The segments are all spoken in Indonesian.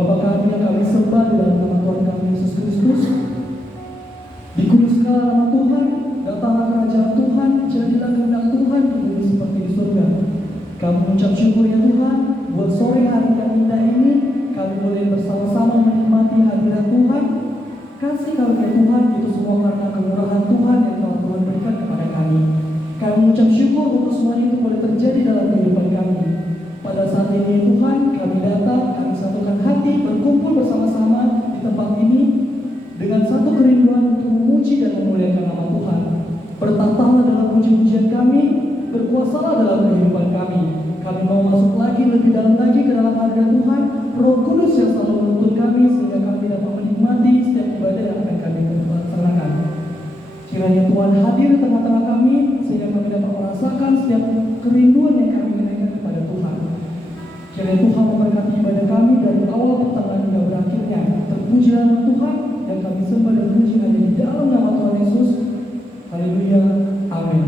Bapa kami yang kami sembah di dalam nama Tuhan kami Yesus Kristus, dikuduskanlah nama Tuhan, datanglah kerajaan Tuhan, jadilah kehendak Tuhan di bumi seperti di surga. Kami mengucap syukur ya Tuhan, buat sore hari yang indah ini, kami boleh bersama-sama menikmati hadirat Tuhan. Kasih karunia Tuhan itu semua karena kemurahan Tuhan yang telah Tuhan berikan kepada kami. Kami mengucap syukur untuk semua itu boleh terjadi dalam kehidupan kami. Pada saat ini Tuhan, kami datang, kami satukan hati, berkumpul bersama-sama di tempat ini dengan satu kerinduan untuk memuji dan memuliakan nama Tuhan. Bertatalah dalam puji-pujian kami, berkuasalah dalam kehidupan kami. Kami mau masuk lagi, lebih dalam lagi ke dalam hadirat Tuhan, Roh Kudus yang selalu menuntun kami sehingga kami dapat menikmati setiap ibadah yang akan kami laksanakan. Kiranya Tuhan hadir di tengah-tengah kami sehingga kami dapat merasakan setiap kerinduan yang kami naikkan kepada Tuhan. Kiranya Tuhan memberkati ibadah kami dari awal pertengahan hingga berakhirnya. Terpuji nama Tuhan yang kami sembah dan puji hanya di dalam nama Tuhan Yesus. Haleluya, amin.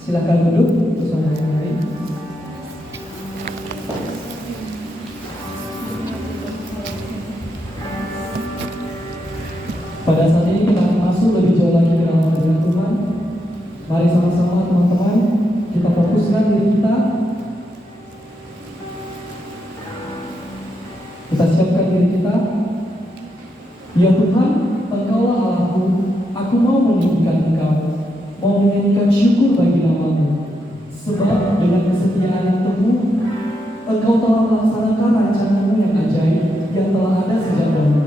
Silakan duduk bersama kami. Pada saat ini kita akan masuk lebih jauh lagi ke dalam hadirat Tuhan. Mari sama-sama teman-teman kita fokuskan diri kita. Kita siapkan diri kita. Ya Tuhan, Engkaulah Allahku. Aku mau meninggikan Engkau, mau menyanyikan syukur bagi nama-Mu. Sebab dengan kesetiaan yang teguh, Engkau telah melaksanakan rancangan-Mu yang ajaib yang telah ada sejak dahulu.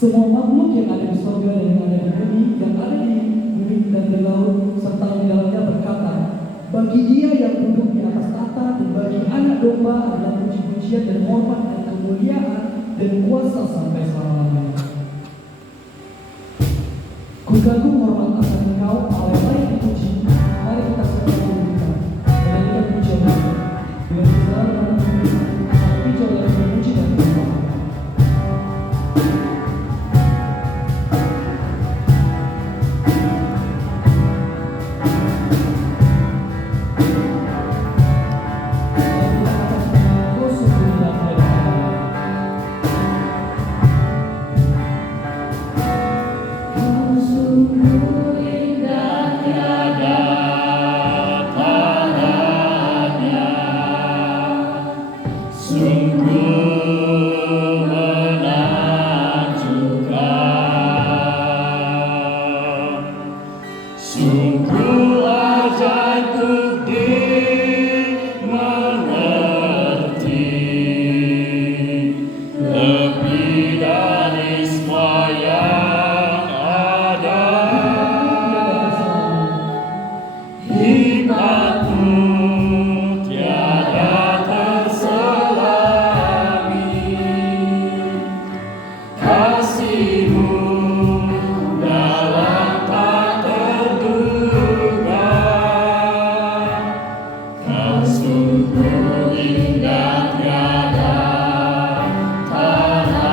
Semua makhluk yang ada di surga dan yang ada di bumi, yang ada di bumi dan di laut, serta di dalamnya berkata, bagi Dia yang duduk di atas tahta dan bagi Anak Domba adalah puji-pujian dan hormat dan kemuliaan dan kuasa sampai selama-lamanya. Ku kagum hormat akan Engkau, Allah yang layak dipuji. Mari kita semua berdiri menyanyikan pujian ini dengan segala nama Tuhan, tapi jauh lagi memuji dan berdoa. Sungguh indah tiada tara.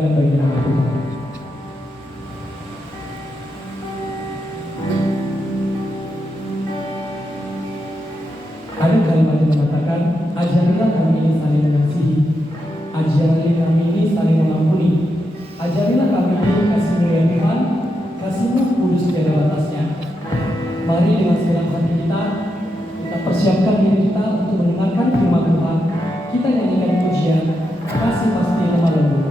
berharga bagi nama Tuhan. Ada kalimat yang mengatakan, ajarilah kami ini saling mengasihi, ajarilah kami ini saling mengampuni, ajarilah kami ini kasih mulia Tuhan, kasih-Mu kudus tiada batasnya. Mari dengan segenap hati kita persiapkan diri kita untuk mendengarkan firman Tuhan. Kita nyanyikan pujian Kasih Pasti Lemah Lembut.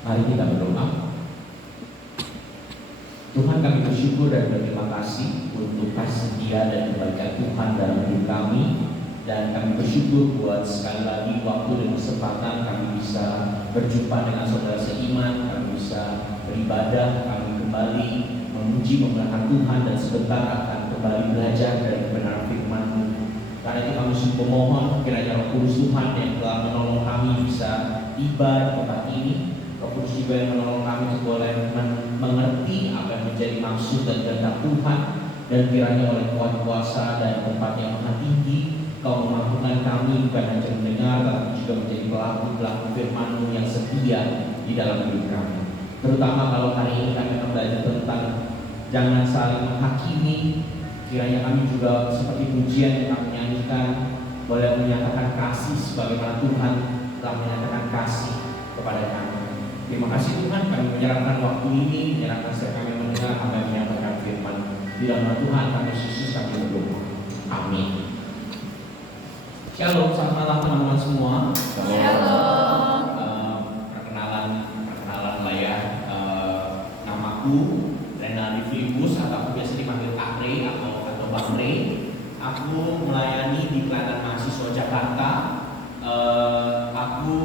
Mari kita berdoa. Tuhan, kami bersyukur dan berterima kasih untuk kasih setia dan kebaikan Tuhan dalam hidup kami. Dan kami bersyukur buat sekali lagi waktu dan kesempatan kami bisa berjumpa dengan saudara seiman, kami bisa beribadah, kami kembali memuji memuliakan Tuhan dan sebentar akan kembali belajar dari kebenaran firman-Mu. Karena itu kami sungguh mohon kiranya Roh Kudus Tuhan yang telah menolong kami bisa tiba di tempat ini, Roh Kudus juga yang menolong kami untuk boleh mengerti apa yang menjadi maksud dan kehendak Tuhan, dan kiranya oleh kuat kuasa dan tempat yang maha tinggi Kau memampukan kami bukan hanya mendengar, tapi juga menjadi pelaku firman-Mu yang setia di dalam hidup kami. Terutama kalau hari ini kami akan belajar tentang jangan saling menghakimi. Kiranya kami juga seperti pujian yang kami nyanyikan boleh menyatakan kasih sebagaimana Tuhan telah menyatakan kasih kepada kami. Terima kasih Tuhan, kami menyerahkan waktu ini, menyerahkan setiap kami mendengar apa yang menyatakan firman. Di dalam nama Tuhan kami Yesus kami berdoa. Amin. Shalom, selamat malam teman-teman semua. Shalom. Perkenalan lah ya. Namaku Renaldi Filipus, atau biasa dipanggil Kak Rey atau Bang Rey. Aku melayani di Kelatan Mahasiswa Jakarta. Aku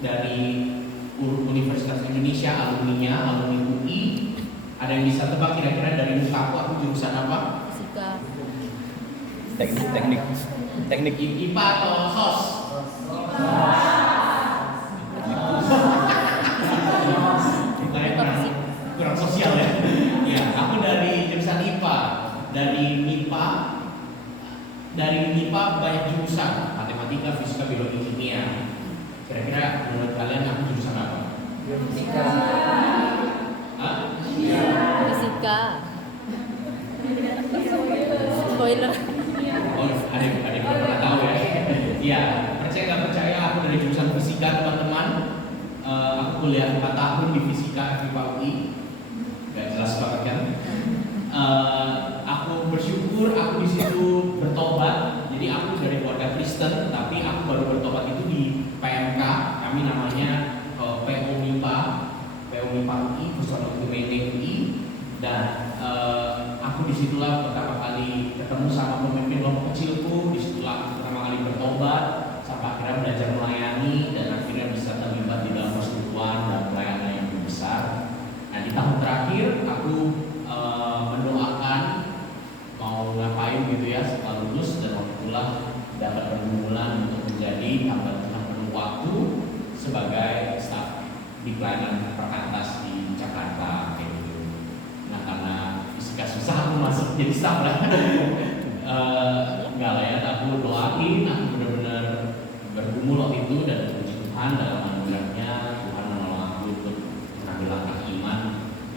dari Universitas Indonesia, alumni UI. Ada yang bisa tebak kira-kira dari muka aku jurusan apa? Fisika. Teknik IPA atau SOS? Kurang sosial ya. Ya, aku dari jurusan IPA. dari MIPA. Dari MIPA banyak jurusan, matematika, fisika, biologi, kimia. Kira-kira menurut kalian aku jurusan apa? Fisika. Hah? Fisika. Spoiler. Oh, ada yang pernah tahu ya? Iya, percaya nggak percaya aku dari jurusan fisika teman-teman. Aku kuliah 4 tahun di fisika FIPA UI. Gak jelas banget kan? Aku bersyukur aku di situ bertobat. Jadi aku dari keluarga Kristen, tapi aku baru bertobat itu di PMK. Kami namanya PO MIPA UI, Persatuan Pemimpin UI. Dan aku disitulah pertama kali ketemu sama pemimpin kelompok kecilku. Disitulah aku pertama kali bertobat, sampai akhirnya belajar melayani dan akhirnya bisa terlibat di dalam persekutuan dan pelayanan yang lebih besar. Nah, di tahun terakhir aku mendoakan mau ngapain gitu ya setelah lulus, dan waktu itulah dapat pergumulan untuk menjadi hamba Tuhan penuh waktu sebagai staf di pelayanan perkantas di Jakarta kayak gitu. Nah, karena fisika susah aku masuk jadi staf lah. Enggak lah ya, aku doain aku benar-benar bergumul waktu itu, dan puji Tuhan dalam anugerahnya Tuhan menolong aku untuk mengambil langkah iman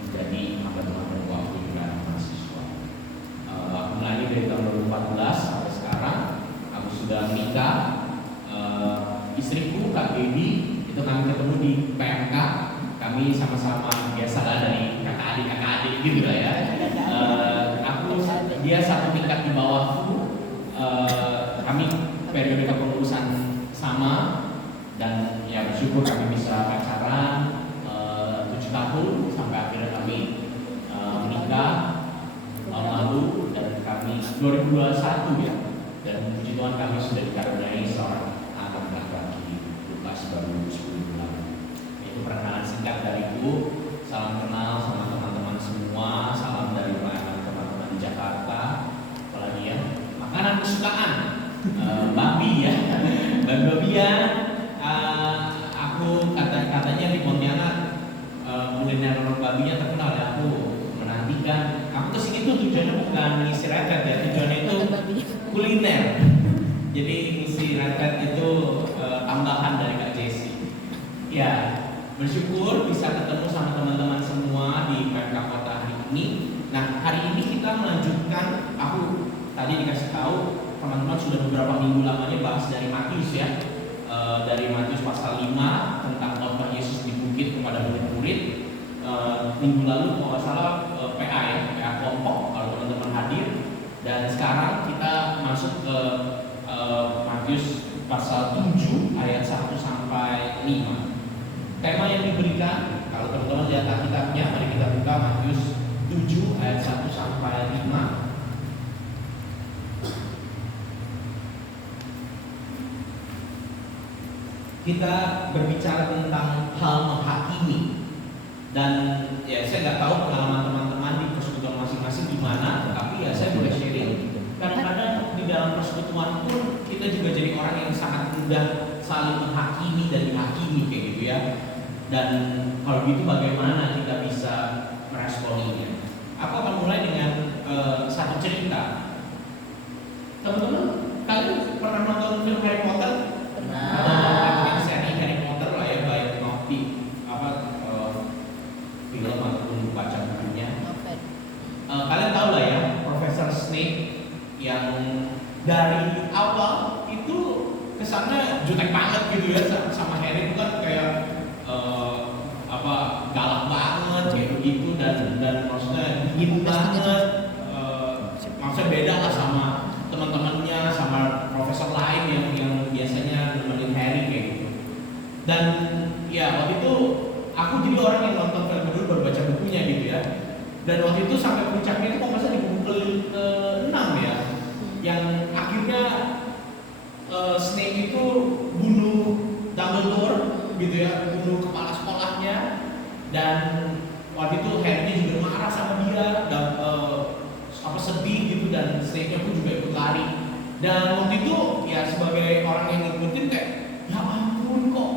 menjadi hamba Tuhan penuh waktu di pelayanan mahasiswa. Aku melayani dari tahun 2014 sampai sekarang. Aku sudah menikah. Istriku Kak Baby itu kami ketemu di PMK. Kami sama-sama biasalah dari kakak adik gitu lah ya. Dia satu tingkat di bawahku. Kami periode kepengurusan sama, dan ya bersyukur kami bisa pacaran 7 tahun sampai akhirnya kami menikah tahun lalu, dan kami 2021 ya. Dan puji Tuhan kami sudah dikaruniai seorang anak laki-laki, Lukas baru 10 bulan. Itu perkenalan singkat dariku. Salam kenal sama teman-teman semua. Salam dari pelayanan teman-teman di Jakarta. Apalagi ya, makanan kesukaan babi ya, babi ya. Aku katanya di Pontianak kuliner babinya terkenal ya. Aku menantikan. Aku kesini tuh tujuannya bukan ngisi retet ya, tujuannya itu kuliner. Jadi ngisi retet itu tambahan dari Kak Jessie. Ya, bersyukur bisa ketemu sama teman-teman semua di PMK Kota hari ini. Nah, hari ini kita melanjutkan. Aku tadi dikasih tahu teman-teman sudah beberapa minggu lamanya bahas dari Matius ya. Dari Matius pasal 5 tentang khotbah Yesus di bukit kepada murid-murid. Minggu lalu kalau nggak salah PA ya, PA kelompok kalau teman-teman hadir. Dan sekarang kita masuk ke Matius pasal 7 ayat 1 sampai 5. Tema yang diberikan, kalau teman-teman lihat Alkitabnya, mari kita buka Matius 7 ayat 1 sampai 5. Kita berbicara tentang hal menghakimi. Dan ya saya nggak tahu pengalaman teman-teman di persekutuan masing-masing gimana, tapi ya saya boleh sharing. Kadang-kadang di dalam persekutuan pun kita juga jadi orang yang sangat mudah saling menghakimi dan dihakimi kayak gitu ya. Dan kalau gitu bagaimana kita bisa meresponinya? Aku akan mulai dengan satu cerita. Teman-teman, kalian pernah nonton film Harry Potter? Atau seri Harry Potter lah ya, baik film ataupun baca bukunya. Kalian tahu lah ya, Profesor Snape yang dari awal itu kesannya jutek banget gitu ya sama Harry. Itu kan kayak galak banget kayak begitu, dan maksudnya dingin banget. Maksudnya beda lah sama teman-temannya, sama profesor lain yang biasanya nemenin Harry kayak gitu. Dan ya waktu itu aku jadi orang yang nonton film dulu baru baca bukunya gitu ya. Dan waktu itu sampai puncaknya itu kok masa di buku ke-6 ya, yang akhirnya Snape itu bunuh Dumbledore gitu ya, bunuh kepala sekolahnya. Dan waktu itu Harry juga marah sama dia dan sedih gitu, dan Snape-nya pun juga ikut lari. Dan waktu itu ya sebagai orang yang ngikutin kayak ya ampun kok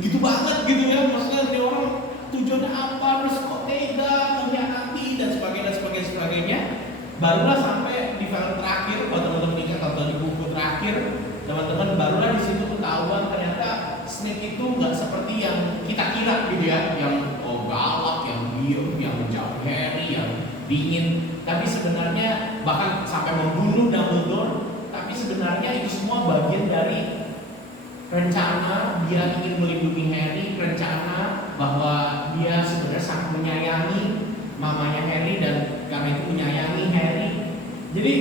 gitu banget gitu ya, maksudnya dia orang tujuannya apa, terus kok tega mengkhianati dan sebagainya. Barulah sampai di film terakhir, kalau teman-teman ingat atau di buku terakhir, teman-teman barulah di situ ketahuan ternyata Snape itu nggak seperti yang kita kira gitu ya, yang galak, yang diem, yang menjauh Harry, yang dingin. Tapi sebenarnya bahkan sampai membunuh Dumbledore. Tapi sebenarnya itu semua bagian dari rencana dia ingin melindungi Harry, rencana bahwa dia sebenarnya sangat menyayangi mamanya Harry dan karena itu menyayangi Harry. Jadi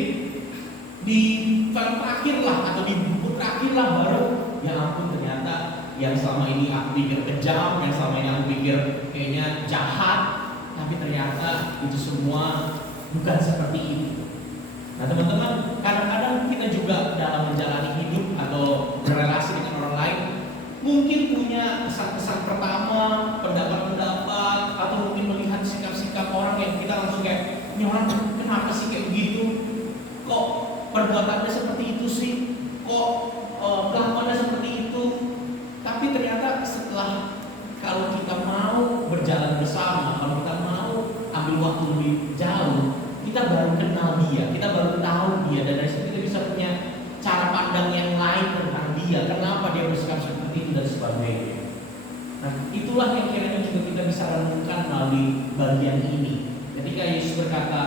di film terakhir lah atau di buku terakhir lah baru ya ampun ternyata yang selama ini aku pikir kejam, yang selama ini aku pikir kayaknya jahat, tapi ternyata itu semua bukan seperti itu. Nah teman-teman, kadang-kadang kita juga dalam menjalani hidup atau berrelasi dengan orang lain mungkin punya kesan-kesan pertama, pendapat-pendapat, atau mungkin melihat sikap-sikap orang yang kita langsung kayak, ini orang kenapa sih kayak begitu? Kok perbuatannya seperti itu sih? Kok kelakuannya seperti itu? Tapi ternyata setelah kalau kita mau berjalan bersama, kalau kita mau ambil waktu lebih jauh, kita baru kenal dia, kita baru tahu dia, dan dari situ kita bisa punya cara pandang yang lain tentang dia, kenapa dia bersikap seperti itu dan sebagainya. Nah, itulah yang kiranya juga kita bisa renungkan melalui bagian ini. Ketika Yesus berkata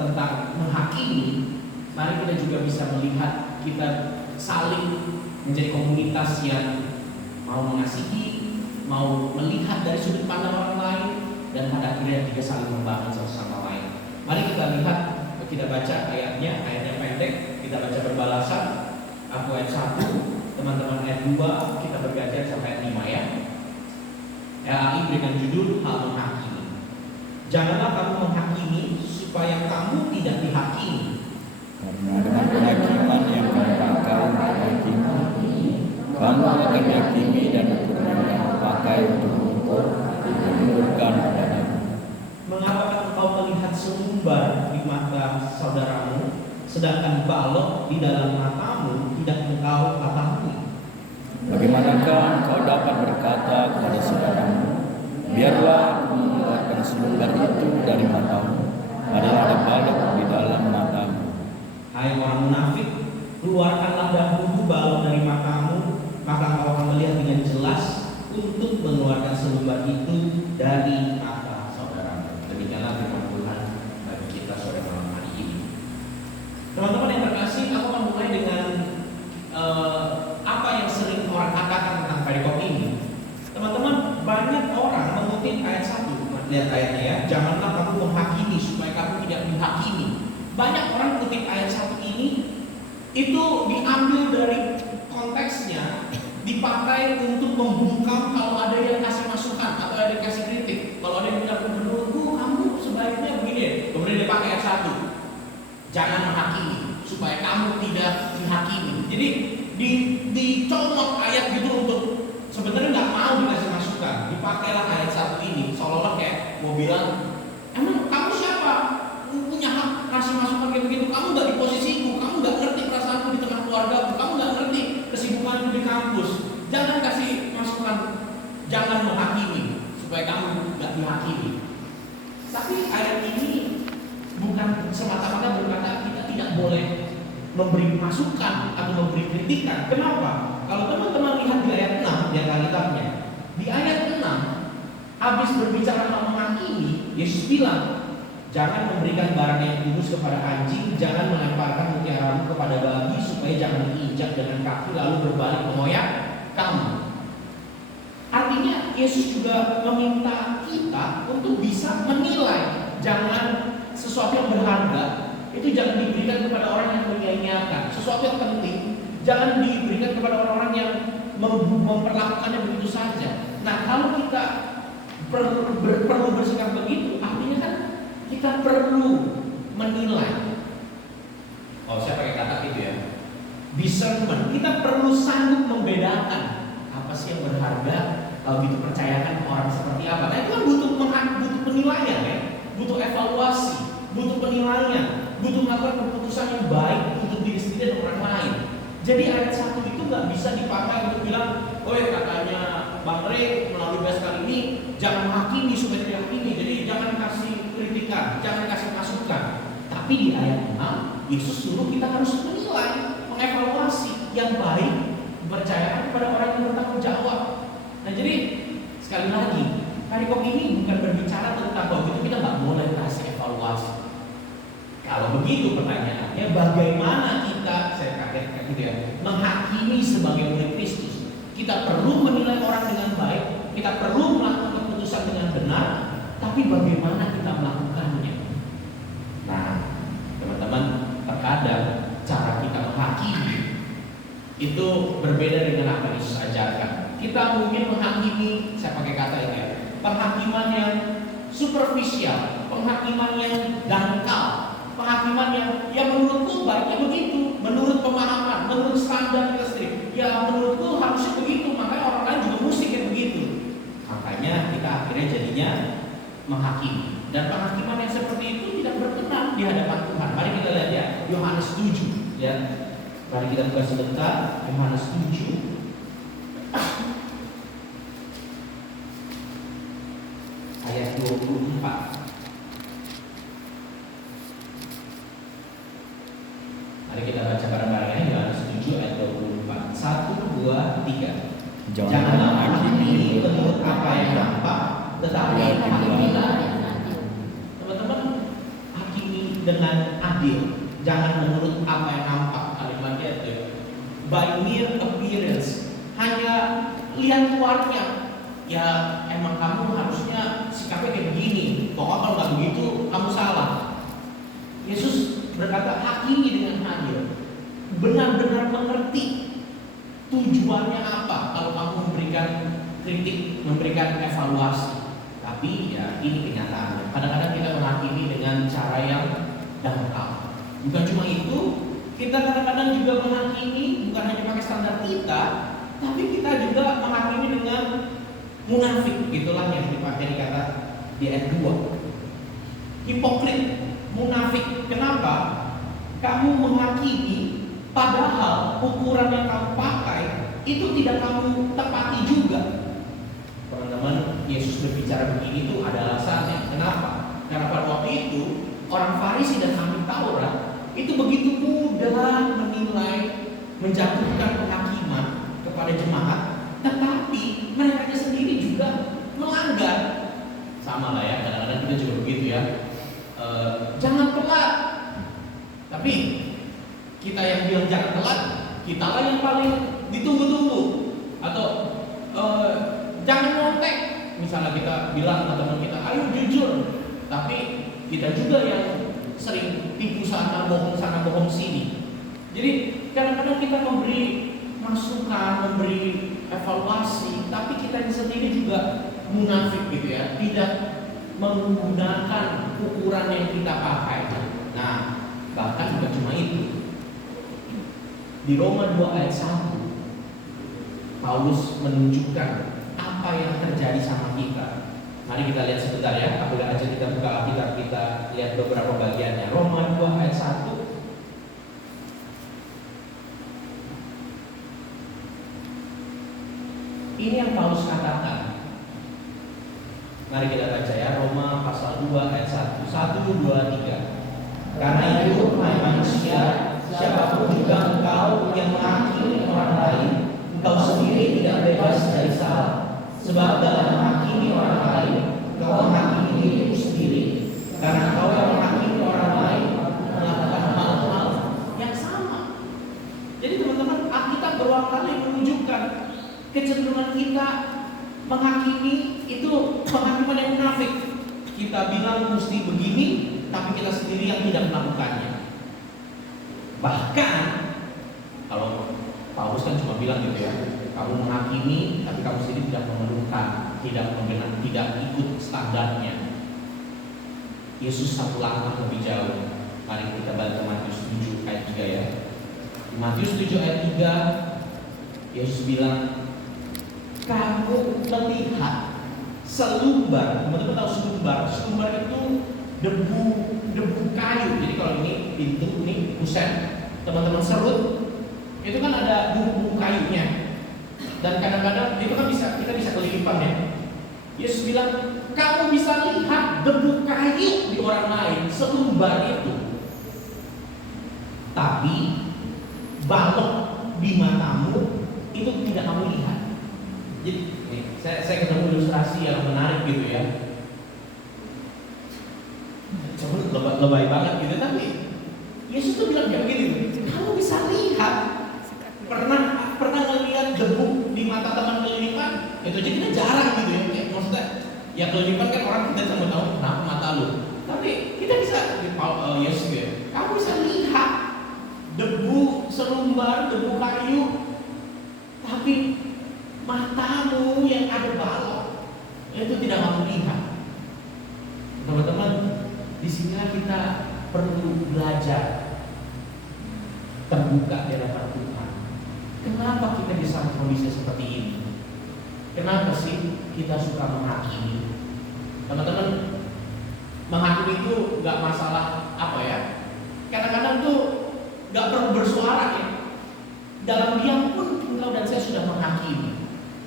tentang menghakimi, mari kita juga bisa melihat kita saling menjadi komunitas yang mau mengasihi, mau melihat dari sudut pandang orang lain, dan pada akhirnya juga saling membangun satu sama lain. Mari kita lihat, kita baca ayatnya pendek, kita baca berbalasan. Aku ayat 1, teman-teman ayat 2, kita bergantian sampai ayat 5 ya. LAI berikan judul hal menghakimi. Janganlah kamu menghakimi supaya kamu tidak dihakimi. Karena dengan penghakiman yang kamu pakai untuk menghakimi, kamu akan dihakimi, dan hukum yang kamu pakai untuk mengukur menurunkan kepadamu. Mengapa engkau melihat selumbar di mata saudaramu, sedangkan balok di dalam matamu tidak engkau ketahui? Bagaimanakah engkau dapat berkata kepada saudaramu, biarlah aku mengeluarkan selumbar itu dari matamu, padahal ada balok di dalam matamu? Hai orang munafik, keluarkanlah dahulu balok dari matamu, maka engkau akan melihat dengan jelas untuk mengeluarkan selumbar itu dari mata saudaramu. Demikianlah firman Tuhan bagi kita sore malam hari ini. Teman-teman yang terkasih, aku akan mulai dengan apa yang sering orang katakan tentang perikop ini. Teman-teman, banyak orang mengutip ayat 1. Lihat ayatnya ya, janganlah kamu menghakimi supaya kamu tidak dihakimi. Banyak orang kutip ayat 1 ini itu diambil dari konteksnya, dipakai untuk membungkam kalau ada yang kasih masukan atau ada yang kasih kritik. Kalau ada yang bilang, menurutku kamu sebaiknya begini, kemudian dia pakai ayat 1, jangan menghakimi supaya kamu tidak dihakimi. Jadi dicomot ayat gitu untuk sebenarnya nggak mau dikasih masukan. Dipakailah ayat 1 ini seolah-olah kayak mau bilang, emang kamu siapa? Punya hak kasih masukan kayak begitu? Kamu nggak di posisiku, kamu nggak ngerti perasaanku di tengah keluargaku, kamu nggak ngerti kesibukanku di kampus. Jangan kasih masukan, jangan menghakimi supaya kamu nggak dihakimi. Tapi ayat ini bukan semata-mata berkata kita tidak boleh memberi masukan atau memberi kritikan. Kenapa? Kalau teman-teman lihat di ayat 6 yang Alkitabnya, di ayat 6 habis berbicara tentang menghakimi, Yesus bilang, jangan memberikan barang yang kudus kepada anjing, jangan melemparkan mutiaramu kepada babi, supaya jangan diinjak dengan kaki lalu berbalik mengoyak kamu. Artinya Yesus juga meminta kita untuk bisa menilai, jangan sesuatu yang berharga itu jangan diberikan kepada orang yang menyia-nyiakan. Sesuatu yang penting jangan diberikan kepada orang-orang yang memperlakukannya begitu saja. Nah, kalau kita perlu bersikap begitu, artinya kan kita perlu menilai. Oh, saya pakai kata itu ya, discernment. Kita perlu sanggup membedakan apa sih yang berharga. Kalau gitu percayakan orang seperti apa. Nah, itu kan butuh penilaian ya, butuh evaluasi, butuh penilaian, butuh melakukan keputusan yang baik untuk diri sendiri dan orang lain. Jadi ayat 1 itu nggak bisa dipakai untuk bilang, oh ya katanya Bang Rey melalui bahas kali ini jangan menghakimi supaya tidak dihakimi. Jadi jangan kasih kritikan, jangan kasih masukan. Tapi Tapi di ayat 6, Yesus suruh kita harus menilai, mengevaluasi yang baik, percayakan kepada orang yang bertanggung jawab. Nah jadi sekali lagi, perikop ini bukan berbicara tentang bahwa kita nggak boleh kasih evaluasi. Kalau begitu pertanyaannya, bagaimana kita, saya kaget gitu ya, menghakimi sebagai murid Kristus? Kita perlu menilai orang dengan baik, kita perlu melakukan keputusan dengan benar, tapi bagaimana kita melakukannya? Nah, teman-teman, terkadang cara kita menghakimi itu berbeda dengan apa yang Yesus ajarkan. Kita mungkin menghakimi, saya pakai kata ini ya, penghakiman yang superficial, penghakiman yang dangkal, penghakiman yang menurutku baiknya begitu, menurut pemahaman, menurut standar kita sendiri. Ya menurutku harusnya begitu, makanya orang lain juga mesti kayak begitu. Makanya kita akhirnya jadinya menghakimi. Dan penghakiman yang seperti itu tidak berkenan di hadapan Tuhan. Mari kita lihat ya, Yohanes 7 ya. Mari kita buka sebentar Yohanes 7 ayat 24. Mari kita baca bareng-bareng ya, Yohanes 7 ayat 24. 1, 2, 3. Janganlah menghakimi menurut apa yang nampak, tetapi hakimilah. Teman-teman, hakimi dengan adil. Jangan menurut apa yang nampak. Kalimatnya itu by mere appearance. Hanya lihat luarnya. Ya emang kamu harusnya sikapnya kayak begini. Pokoknya kalau nggak begitu kamu salah. Yesus berkata hakimi dengan adil. Benar-benar mengerti tujuannya apa kalau kamu memberikan kritik, memberikan evaluasi. Tapi ya ini kenyataannya. Kadang-kadang kita menghakimi dengan cara yang dangkal. Bukan cuma itu, kita kadang-kadang juga menghakimi bukan hanya pakai standar kita, tapi kita juga menghakimi dengan munafik. Itulah yang dipakai kata di ayat 2. Hipokrit, munafik. Kenapa? Kamu menghakimi padahal ukuran yang kamu pakai itu tidak kamu tepati juga. Teman-teman, Yesus berbicara begini tuh ada alasannya. Kenapa? Karena pada waktu itu orang Farisi dan ahli Taurat itu begitu mudah menilai, menjatuhkan penghakiman kepada jemaat, tetapi mereka sendiri juga melanggar. Sama lah ya, kadang-kadang kita juga begitu ya. Jangan telat, tapi kita yang bilang jangan telat, kita lah yang paling ditunggu-tunggu. Atau jangan nyontek, misalnya kita bilang ke teman kita, ayo jujur, tapi kita juga yang sering tipu sana, bohong sini. Jadi kadang-kadang kita memberi masukan, memberi evaluasi, tapi kita sendiri juga munafik gitu ya, tidak menggunakan ukuran yang kita pakai. Nah, bahkan bukan cuma itu. Di Roma 2 ayat 1, Paulus menunjukkan apa yang terjadi sama kita. Mari kita lihat sebentar ya. Aku aja kita buka Alkitab, kita lihat beberapa bagiannya. Roma 2 ayat 1. Ini yang Paulus katakan. Mari kita baca ya, Roma pasal 2 ayat 1. 1, 2, 3. Karena itu, hai manusia, siapapun juga engkau yang menghakimi orang lain, engkau sendiri tidak bebas dari salah. Sebab dalam menghakimi orang lain, engkau menghakimi dirimu sendiri. Karena engkau yang menghakimi orang lain melakukan hal-hal yang sama. Jadi teman-teman, Alkitab berulang kali menunjukkan kecenderungan kita menghakimi itu penghakiman yang munafik. Kita bilang mesti begini, tapi kita sendiri yang tidak melakukannya. Bahkan kalau Paulus kan cuma bilang gitu ya, kamu menghakimi, tapi kamu sendiri tidak memerlukan, tidak ikut standarnya. Yesus satu langkah lebih jauh. Mari kita baca Matius 7 ayat 3 ya. Di Matius 7 ayat 3, Yesus bilang, kamu melihat selumbar. Teman-teman tahu selumbar? Selumbar itu debu kayu. Jadi kalau ini pintu, ini kusen, teman-teman serut, itu kan ada bumbu kayunya. Dan kadang-kadang itu kan kita bisa kelipan ya. Yesus bilang, kamu bisa lihat debu kayu di orang lain, selumbar itu. Tapi balok di matamu itu tidak kamu lihat. Jadi nih, saya ketemu ilustrasi yang menarik gitu ya. Coba lebay banget gitu, tapi Yesus tuh bilang ya begini, kamu bisa lihat. Pernah ngelihat debu di mata teman kelilipan? Itu aja kita jarang gitu ya. Kayak maksudnya, ya kelilipan kan orang kita cuma tahu kenapa mata lu. Tapi kita bisa Yesus gitu ya. Kamu bisa lihat debu selumbar, debu kayu, tapi matamu yang ada balok itu tidak kamu lihat. Teman-teman, disinilah kita perlu belajar terbuka di hadapan Tuhan. Kenapa kita bisa kondisi seperti ini? Kenapa sih kita suka menghakimi? Teman-teman, menghakimi itu nggak masalah apa ya? Kadang-kadang tuh nggak perlu bersuara ya. Dalam diam pun engkau dan saya sudah menghakimi.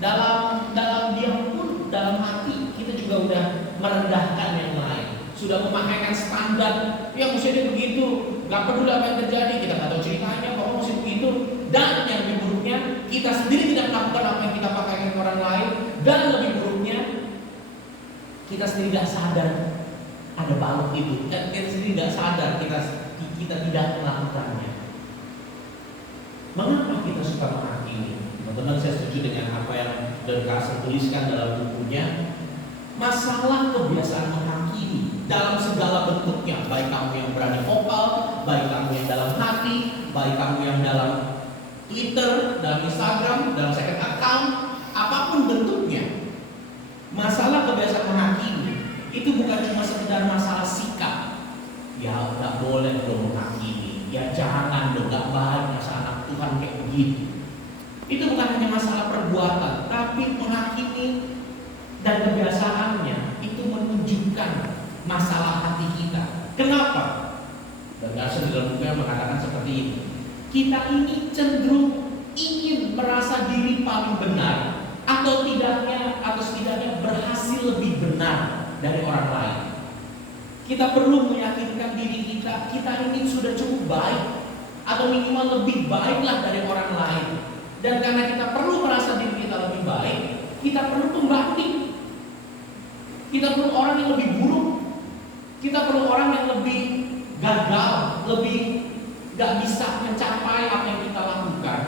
Dalam diam pun, dalam hati kita juga udah merendahkan yang lain. Sudah memakaikan standar yang mesti begitu, nggak peduli apa yang terjadi, kita nggak tahu ceritanya, pokoknya mesti begitu. Dan yang lebih buruknya, kita sendiri tidak melakukan apa yang kita pakaikan ke orang lain. Dan lebih buruknya, kita sendiri tidak sadar ada balok itu. Dan kita sendiri tidak sadar kita tidak melakukannya. Mengapa kita suka menghakimi? Teman-teman, saya setuju dengan apa yang Don Carson tuliskan dalam bukunya. Masalah kebiasaan menghakimi dalam segala bentuknya, baik kamu yang berani vokal, baik kamu yang dalam hati, baik kamu yang dalam Twitter, dalam Instagram, dalam second account, apapun bentuknya. Masalah kebiasaan menghakimi itu bukan cuma sekedar masalah sikap. Ya nggak boleh dong menghakimi, ya jangan dong, nggak baik masa anak Tuhan kayak begitu. Itu bukan hanya masalah perbuatan, tapi menghakimi dan kebiasaannya itu menunjukkan masalah hati kita. Kenapa? Dan Carson di dalam bukunya mengatakan seperti ini. Kita ini cenderung ingin merasa diri paling benar, atau setidaknya berhasil lebih benar dari orang lain. Kita perlu meyakinkan diri kita ini sudah cukup baik, atau minimal lebih baiklah dari orang lain. Dan karena kita perlu merasa diri kita lebih baik, kita perlu pembanding. Kita perlu orang yang lebih buruk. Kita perlu orang yang lebih gagal, lebih gak bisa mencapai apa yang kita lakukan,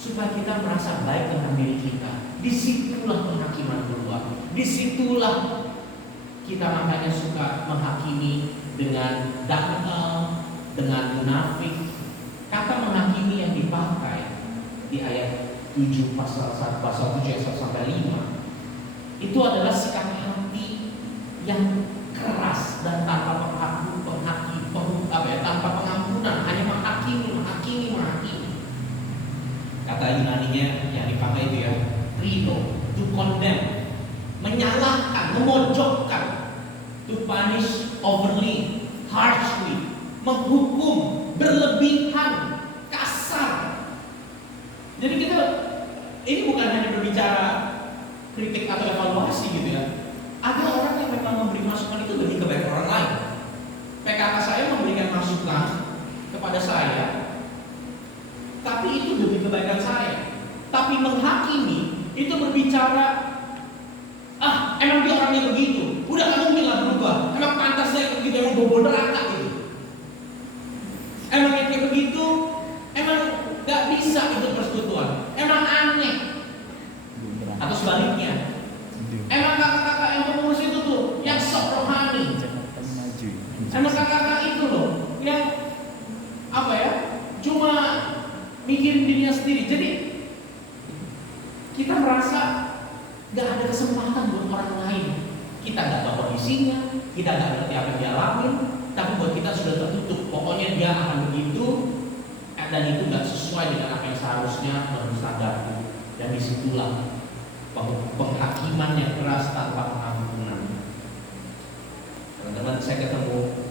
supaya kita merasa baik dengan diri kita. Disitulah penghakiman keluar. Disitulah kita makanya suka menghakimi dengan dangkal, dengan munafik. Kata menghakimi yang dipakai di ayat 7 pasal 7 ayat 1 sampai 5 itu adalah sikap hati yang keras dan tanpa tanpa pengampunan, hanya menghakimi. Kata Yunaninya yang dipakai itu ya, krino, to condemn, menyalahkan, memojokkan, to punish overly, harshly, menghukum, berlebihan, kasar. Jadi kita ini bukan hanya berbicara kritik atau evaluasi gitu ya. Ada orang yang memang memberi masukan itu demi kebaikan orang lain. PKK saya memberikan masukan kepada saya, tapi itu demi kebaikan saya. Tapi menghakimi itu berbicara, emang dia orangnya begitu, udah gak mungkin lah berubah. Emang pantas saya begitu, emang bobo neraka gitu. Emang yang kayak begitu, emang gak bisa itu persekutuan. Emang aneh. Atau sebaliknya, emang kakak-kakak yang pengurus itu tuh yang sok rohani. Emang kakak-kakak itu loh yang cuma mikirin dirinya sendiri. Jadi kita merasa gak ada kesempatan buat orang lain. Kita gak tahu kondisinya, kita gak ngerti apa yang dia alami, tapi buat kita sudah tertutup. Pokoknya dia akan begitu, dan itu gak sesuai dengan apa yang seharusnya menurut standarku. Dan disitulah penghakiman yang keras tanpa pengampunan. Teman-teman, saya ketemu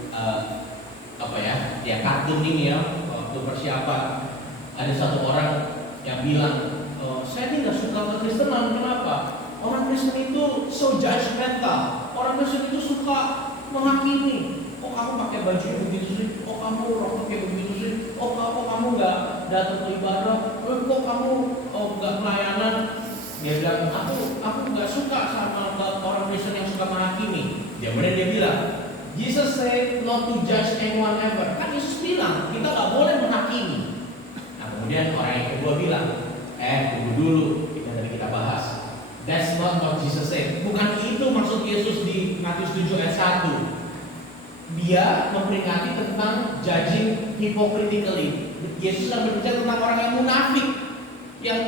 kartun ini ya, waktu persiapan ada satu orang yang bilang, saya ini gak suka kekristenan. Kenapa? Orang Kristen itu so judgmental. Orang Kristen itu suka menghakimi. Oh kamu pakai baju begitu sih, oh kamu rokok kayak begitu sih, oh kamu nggak datang ke ibadah? Kok kamu nggak pelayanan? Dia bilang, aku nggak suka sama orang Kristen yang suka menghakimi. Kemudian dia bilang, Jesus said not to judge anyone ever. Kan Yesus bilang kita nggak boleh menghakimi. Nah kemudian orang yang kedua bilang, tunggu dulu, kita bahas. That's not what Jesus said. Bukan itu maksud Yesus di Matius 7 ayat 1. Dia memperingati tentang judging hypocritically. Yesus sedang berbicara tentang orang yang munafik, yang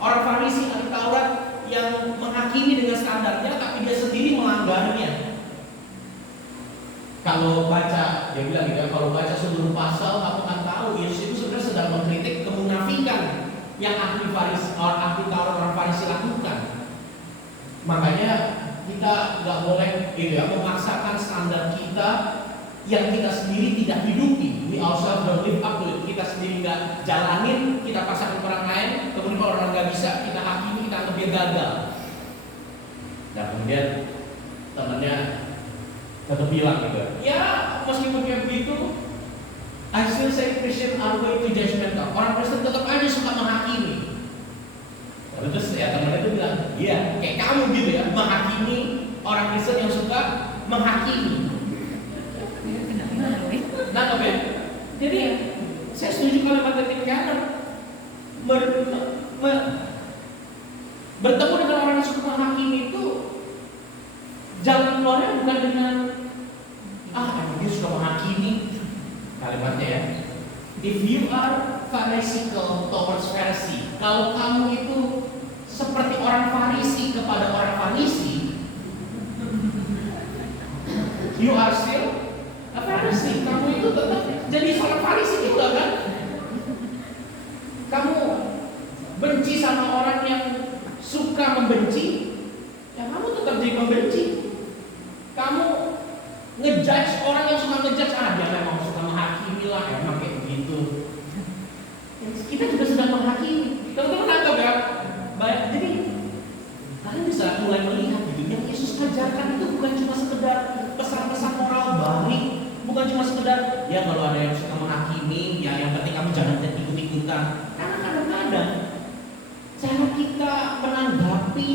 orang Farisi, ahli Taurat, yang menghakimi dengan standarnya, tapi dia sendiri melanggarnya. Kalau baca, dia bilang gitu ya, kalau baca seluruh pasal, kamu akan tahu Yesus itu sebenarnya sedang mengkritik kemunafikan yang ahli Taurat orang Farisi lakukan. Makanya kita nggak boleh gitu ya, memaksakan standar kita yang kita sendiri tidak hidupi. We ourselves don't live up to it. Kita sendiri nggak jalanin, kita pasangkan orang lain. Kemudian kalau orang nggak bisa, kita hakimi, kita anggap dia gagal. Dan kemudian temannya tetap bilang gitu, ya meskipun kayak begitu, I still say Christian are way too judgmental. Orang Kristen tetap aja suka menghakimi. Terus ya temannya itu bilang, iya kayak kamu gitu ya, menghakimi orang Kristen yang suka menghakimi. Nah, oke. Jadi saya setuju kalau Martin Keller bertemu dengan orang yang suka menghakimi itu jalan keluarnya bukan dengan dia suka menghakimi kalimatnya ya. If you are Pharisaical towards Pharisee, kalau kamu itu seperti orang Farisi kepada orang Farisi, you are still a Pharisee. Kamu itu tetap jadi seorang Farisi juga kan? Kamu benci sama orang yang suka membenci, ya kamu tetap jadi membenci. Kamu ngejudge orang yang suka ngejudge, dia memang suka menghakimi lah, emang kayak begitu. Kita juga sedang menghakimi. Teman-teman nangkep ya? Baik, jadi kalian bisa mulai melihat gitu. Yang Yesus ajarkan itu bukan cuma sekedar pesan-pesan moral baik, bukan cuma sekedar ya kalau ada yang suka menghakimi, ya yang penting kamu jangan ikut-ikutan. Karena kadang-kadang cara kita menanggapi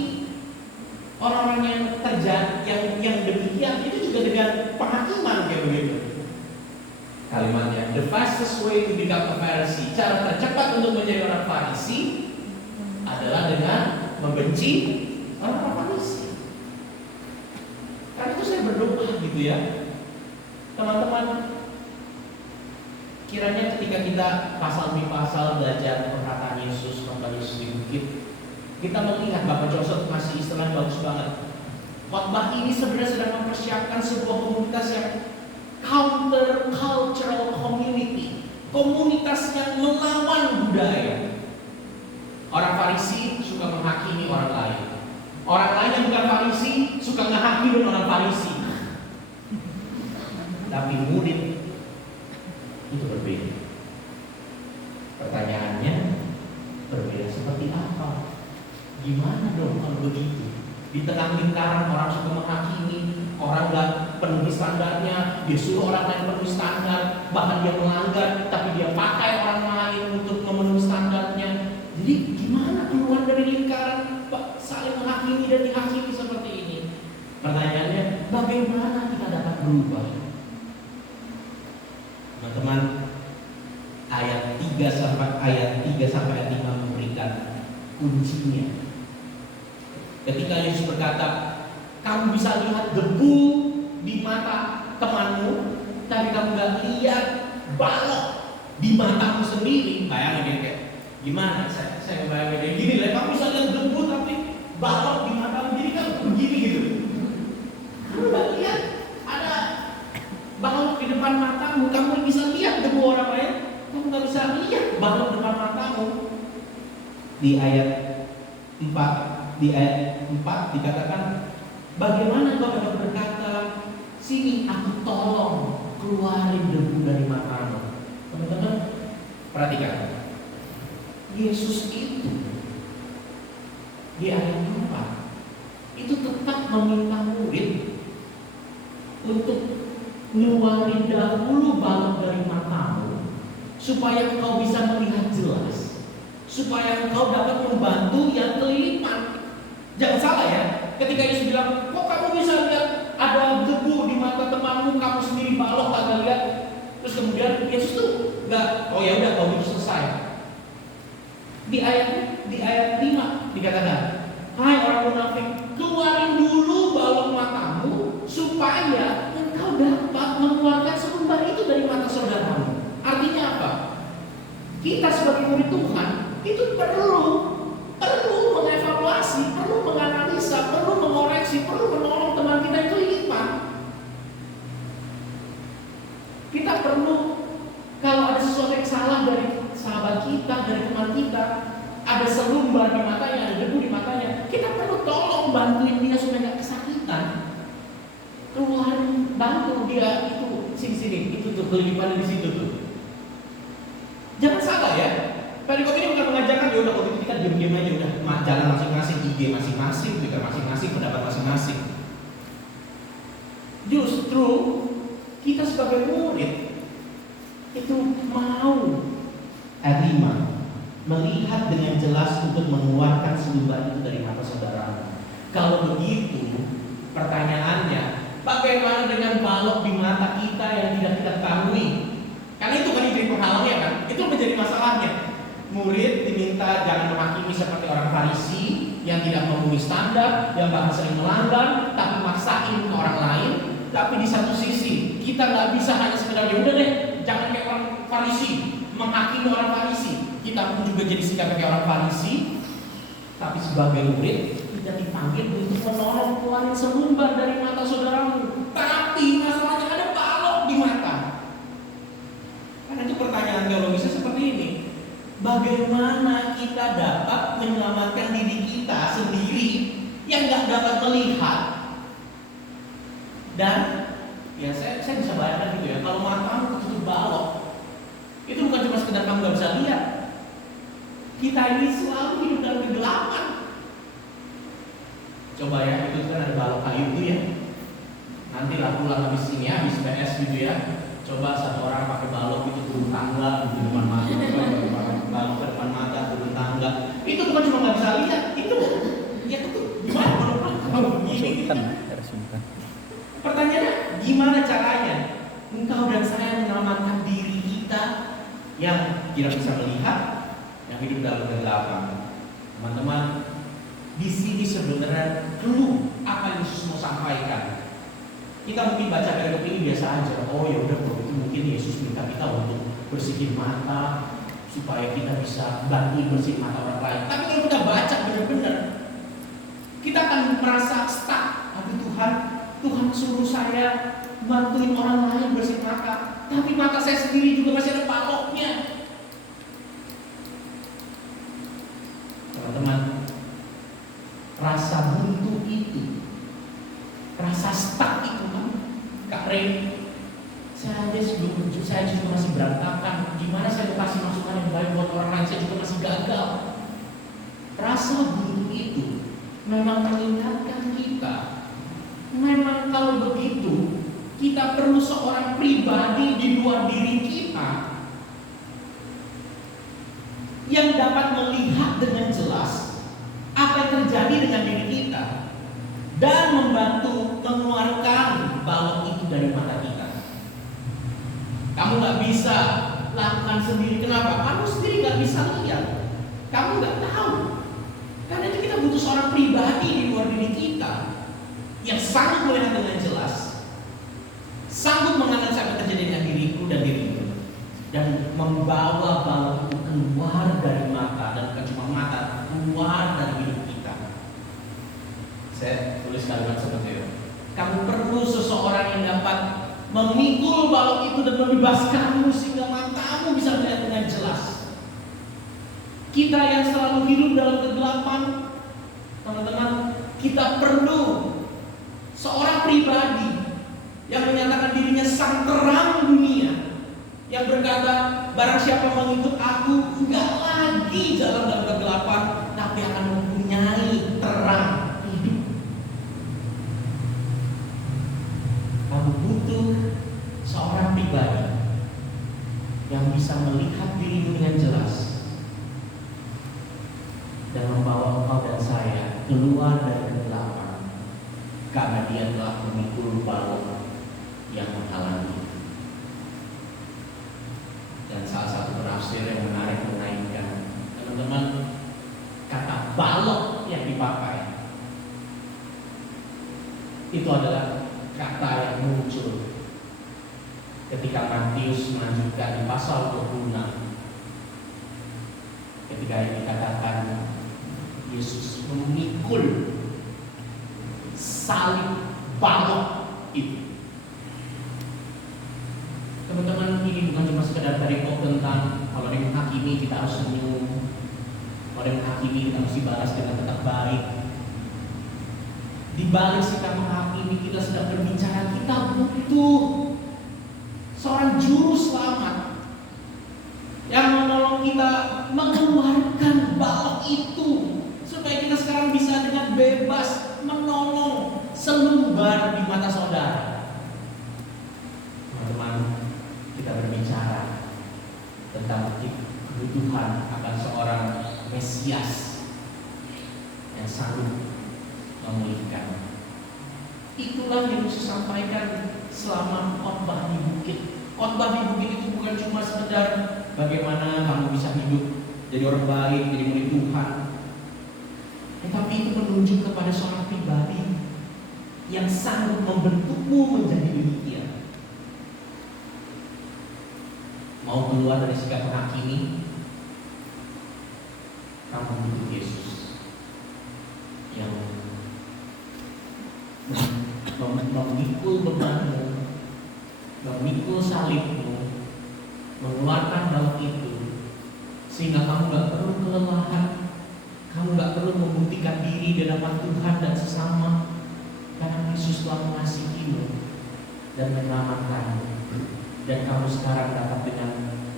orang-orang yang terjadi yang demikian itu juga dengan penghakiman kayak begitu. Kalimatnya, the fastest way to become a Pharisee, cara tercepat untuk menjadi orang Farisi adalah dengan membenci orang Farisi. Karena itu saya berdoa gitu ya, teman-teman, kiranya ketika kita pasal demi pasal belajar perkataan Yesus, khotbah Yesus di bukit, kita melihat Bapak Joseph masih istilah bagus banget. Khotbah ini sebenarnya sedang mempersiapkan sebuah komunitas yang counter cultural community, komunitas yang melawan budaya. Orang Farisi suka menghakimi orang lain. Orang lain yang bukan Farisi suka menghakimi orang Farisi. Tapi murid itu berbeda. Pertanyaannya, berbeda seperti apa? Gimana dong kalau begitu? Di tengah lingkaran orang suka menghakimi, orang nggak penuhi standarnya, dia suruh orang lain penuhi standar, bahkan dia melanggar, tapi dia pakai orang lain untuk memenuhi standarnya. Jadi gimana keluar dari lingkaran saling menghakimi dan dihakimi seperti ini? Pertanyaannya, bagaimana kita dapat berubah? Teman-teman, ayat 3 sampai ayat 5 memberikan kuncinya. Ketika Yesus berkata, kamu bisa lihat debu di mata temanmu, tapi kamu nggak lihat balok di matamu sendiri. Bayangin kayak gimana? Saya bayangin gini lah. Kamu bisa lihat debu tapi balok di matamu, jadi kan begini gitu. Kamu nggak lihat ada balok di depan matamu. Kamu bisa lihat debu orang lain, kamu nggak bisa lihat balok depan matamu. Di ayat 4 dikatakan, bagaimana kau dapat berkata, sini aku tolong keluarin debu dari matamu. Teman-teman, perhatikan, Yesus itu di ayat 4 itu tetap meminta murid untuk ngeluarin dahulu balok dari matamu, supaya engkau bisa melihat jelas, supaya engkau dapat membantu yang kelilipan. Jangan salah ya, ketika Yesus bilang, kok kamu bisa lihat ada debu di mata temanmu, kamu sendiri balok kagak lihat. Terus kemudian Yesus tuh nggak, oh ya udah kalau itu selesai. Di ayat 5 dikatakan, hai orang munafik, keluarin dulu balok matamu supaya engkau dapat mengeluarkan selumbar itu dari mata saudaramu. Artinya apa? Kita sebagai murid Tuhan itu perlu mengevaluasi, perlu menganalisa, perlu mengoreksi, perlu menolong teman kita itu lipat. Kita perlu, kalau ada sesuatu yang salah dari sahabat kita, dari teman kita, ada selumbar di matanya, ada debu di matanya, kita perlu tolong bantuin dia supaya nggak kesakitan. Keluarin, bantu dia itu sini itu tuh kelilipan di situ tuh. Jangan salah ya. Perikop ini bukan mengajarkan ya udah kalau gitu kita diam-diam aja udah jalan masing-masing, ide masing-masing, Twitter masing-masing, pendapat masing-masing. Justru kita sebagai murid itu mau melihat dengan jelas untuk mengeluarkan selumbar itu dari mata saudara. Kalau begitu, pertanyaannya, bagaimana dengan balok di mata kita yang tidak kita ketahui? Karena itu kan jadi penghalangnya kan, itu menjadi masalahnya. Murid diminta jangan menghakimi seperti orang Farisi yang tidak memenuhi standar, yang bahkan sering melanggar, tapi maksain ke orang lain. Tapi di satu sisi kita nggak bisa hanya sekedar ya udah deh, jangan kayak orang Farisi, menghakimi orang Farisi. Kita pun juga jadi sikap kayak orang Farisi. Tapi sebagai murid kita dipanggil untuk menolong keluarin selumbar dari mata saudaramu. Tapi masalahnya ada balok di mata. Karena itu pertanyaan teologisnya seperti ini. Bagaimana kita dapat menyelamatkan diri kita sendiri yang nggak dapat melihat? Dan ya saya bisa bayangkan gitu ya, kalau matamu tertutup balok, itu bukan cuma sekedar kamu nggak bisa lihat. Kita ini selalu hidup dalam kegelapan. Coba ya, itu kan ada balok kayu itu ya. Nanti lah pulang habis ini ya, habis PS gitu ya. Coba satu orang pakai balok itu turun tangga di depan mata, balok ke depan mata turun tangga. Itu bukan cuma nggak bisa lihat, itu ya itu gimana kalau begini? Pertanyaannya, gimana caranya engkau dan saya menyelamatkan diri kita yang tidak bisa melihat, yang hidup dalam kegelapan? Teman-teman, di sini sebenarnya clue apa yang Yesus mau sampaikan. Kita mungkin baca perikop ini biasa aja. Oh ya udah, kalau itu mungkin Yesus minta kita untuk bersihin mata supaya kita bisa bantuin bersihin mata orang lain. Tapi kalau kita baca benar-benar, kita akan merasa stuck. Aduh Tuhan suruh saya bantuin orang lain bersihin mata, tapi mata saya sendiri juga masih ada baloknya. Teman-teman, rasa buntu itu, rasa stuck itu kan, Kak Ren, saya juga masih berantakan. Gimana saya mau kasih masukan yang baik buat orang lain? Saya juga masih gagal. Rasa buntu itu memang mengingatkan kita. Memang kalau begitu, kita perlu seorang pribadi di luar diri kita yang dapat melihat dengan jelas apa yang terjadi dengan diri kita dan membantu mengeluarkan balok itu dari mata kita. Kamu nggak bisa lakukan sendiri. Kenapa? Kamu sendiri nggak bisa lihat. Kamu nggak tahu. Karena itu kita butuh seorang pribadi di luar diri kita yang sanggup melihat dengan jelas, sanggup menganalisa apa terjadi dengan diriku dan dirimu, dan membawa balok itu keluar dari mata, dan bukan cuma mata, keluar dari hidup kita. Saya tulis kalimat seperti itu. Kamu perlu seseorang yang dapat memikul balok itu dan membebaskanmu sehingga matamu bisa melihat dengan jelas. Kita yang selalu hidup dalam kegelapan, teman-teman, kita perlu seorang pribadi yang menyatakan dirinya sang terang dunia, yang berkata, barang siapa mengikut aku, enggak lagi jalan dalam kegelapan, tapi akan mempunyai terang hidup. Kamu butuh seorang pribadi yang bisa melihat dirimu dengan jelas dan membawa engkau dan saya keluar dari kegelapan, karena Dia telah memikul balok yang menghalangi. Dan salah satu penafsir yang menarik mengaitkan, teman-teman, kata balok yang dipakai itu adalah kata yang muncul ketika Matius melanjutkan di pasal 26, ketika yang dikatakan Yesus memikul salib balok itu. Teman-teman, ini bukan cuma sekedar perikop tentang kalau dia menghakimi kita harus senyum, kalau dia menghakimi kita mesti balas dengan tetap baik. Di balik sikap menghakimi, kita sedang berbicara kita butuh seorang juru selamat yang menolong kita mengeluarkan balok itu, supaya kita sekarang bisa dengan bebas menolong selumbar di mata saudara. Teman-teman, kita berbicara tentang kebutuhan akan seorang Mesias yang sanggup memulihkan. Itulah yang Yesus sampaikan selama khotbah di bukit. Khotbah di bukit itu bukan cuma sekedar bagaimana kamu bisa hidup jadi orang baik, jadi murid Tuhan, tetapi itu menunjuk kepada seorang pribadi yang sanggup membentukmu menjadi demikian. Mau keluar dari sikap menghakimi, kamu butuh Yesus yang memikul bebanmu, memikul salibmu, mengeluarkan balok itu, sehingga kamu gak perlu kelelahan, kamu gak perlu membuktikan diri di hadapan Tuhan dan sesama, karena Yesus telah mengasihimu dan menyelamatkanmu. Dan kamu sekarang dapat dengan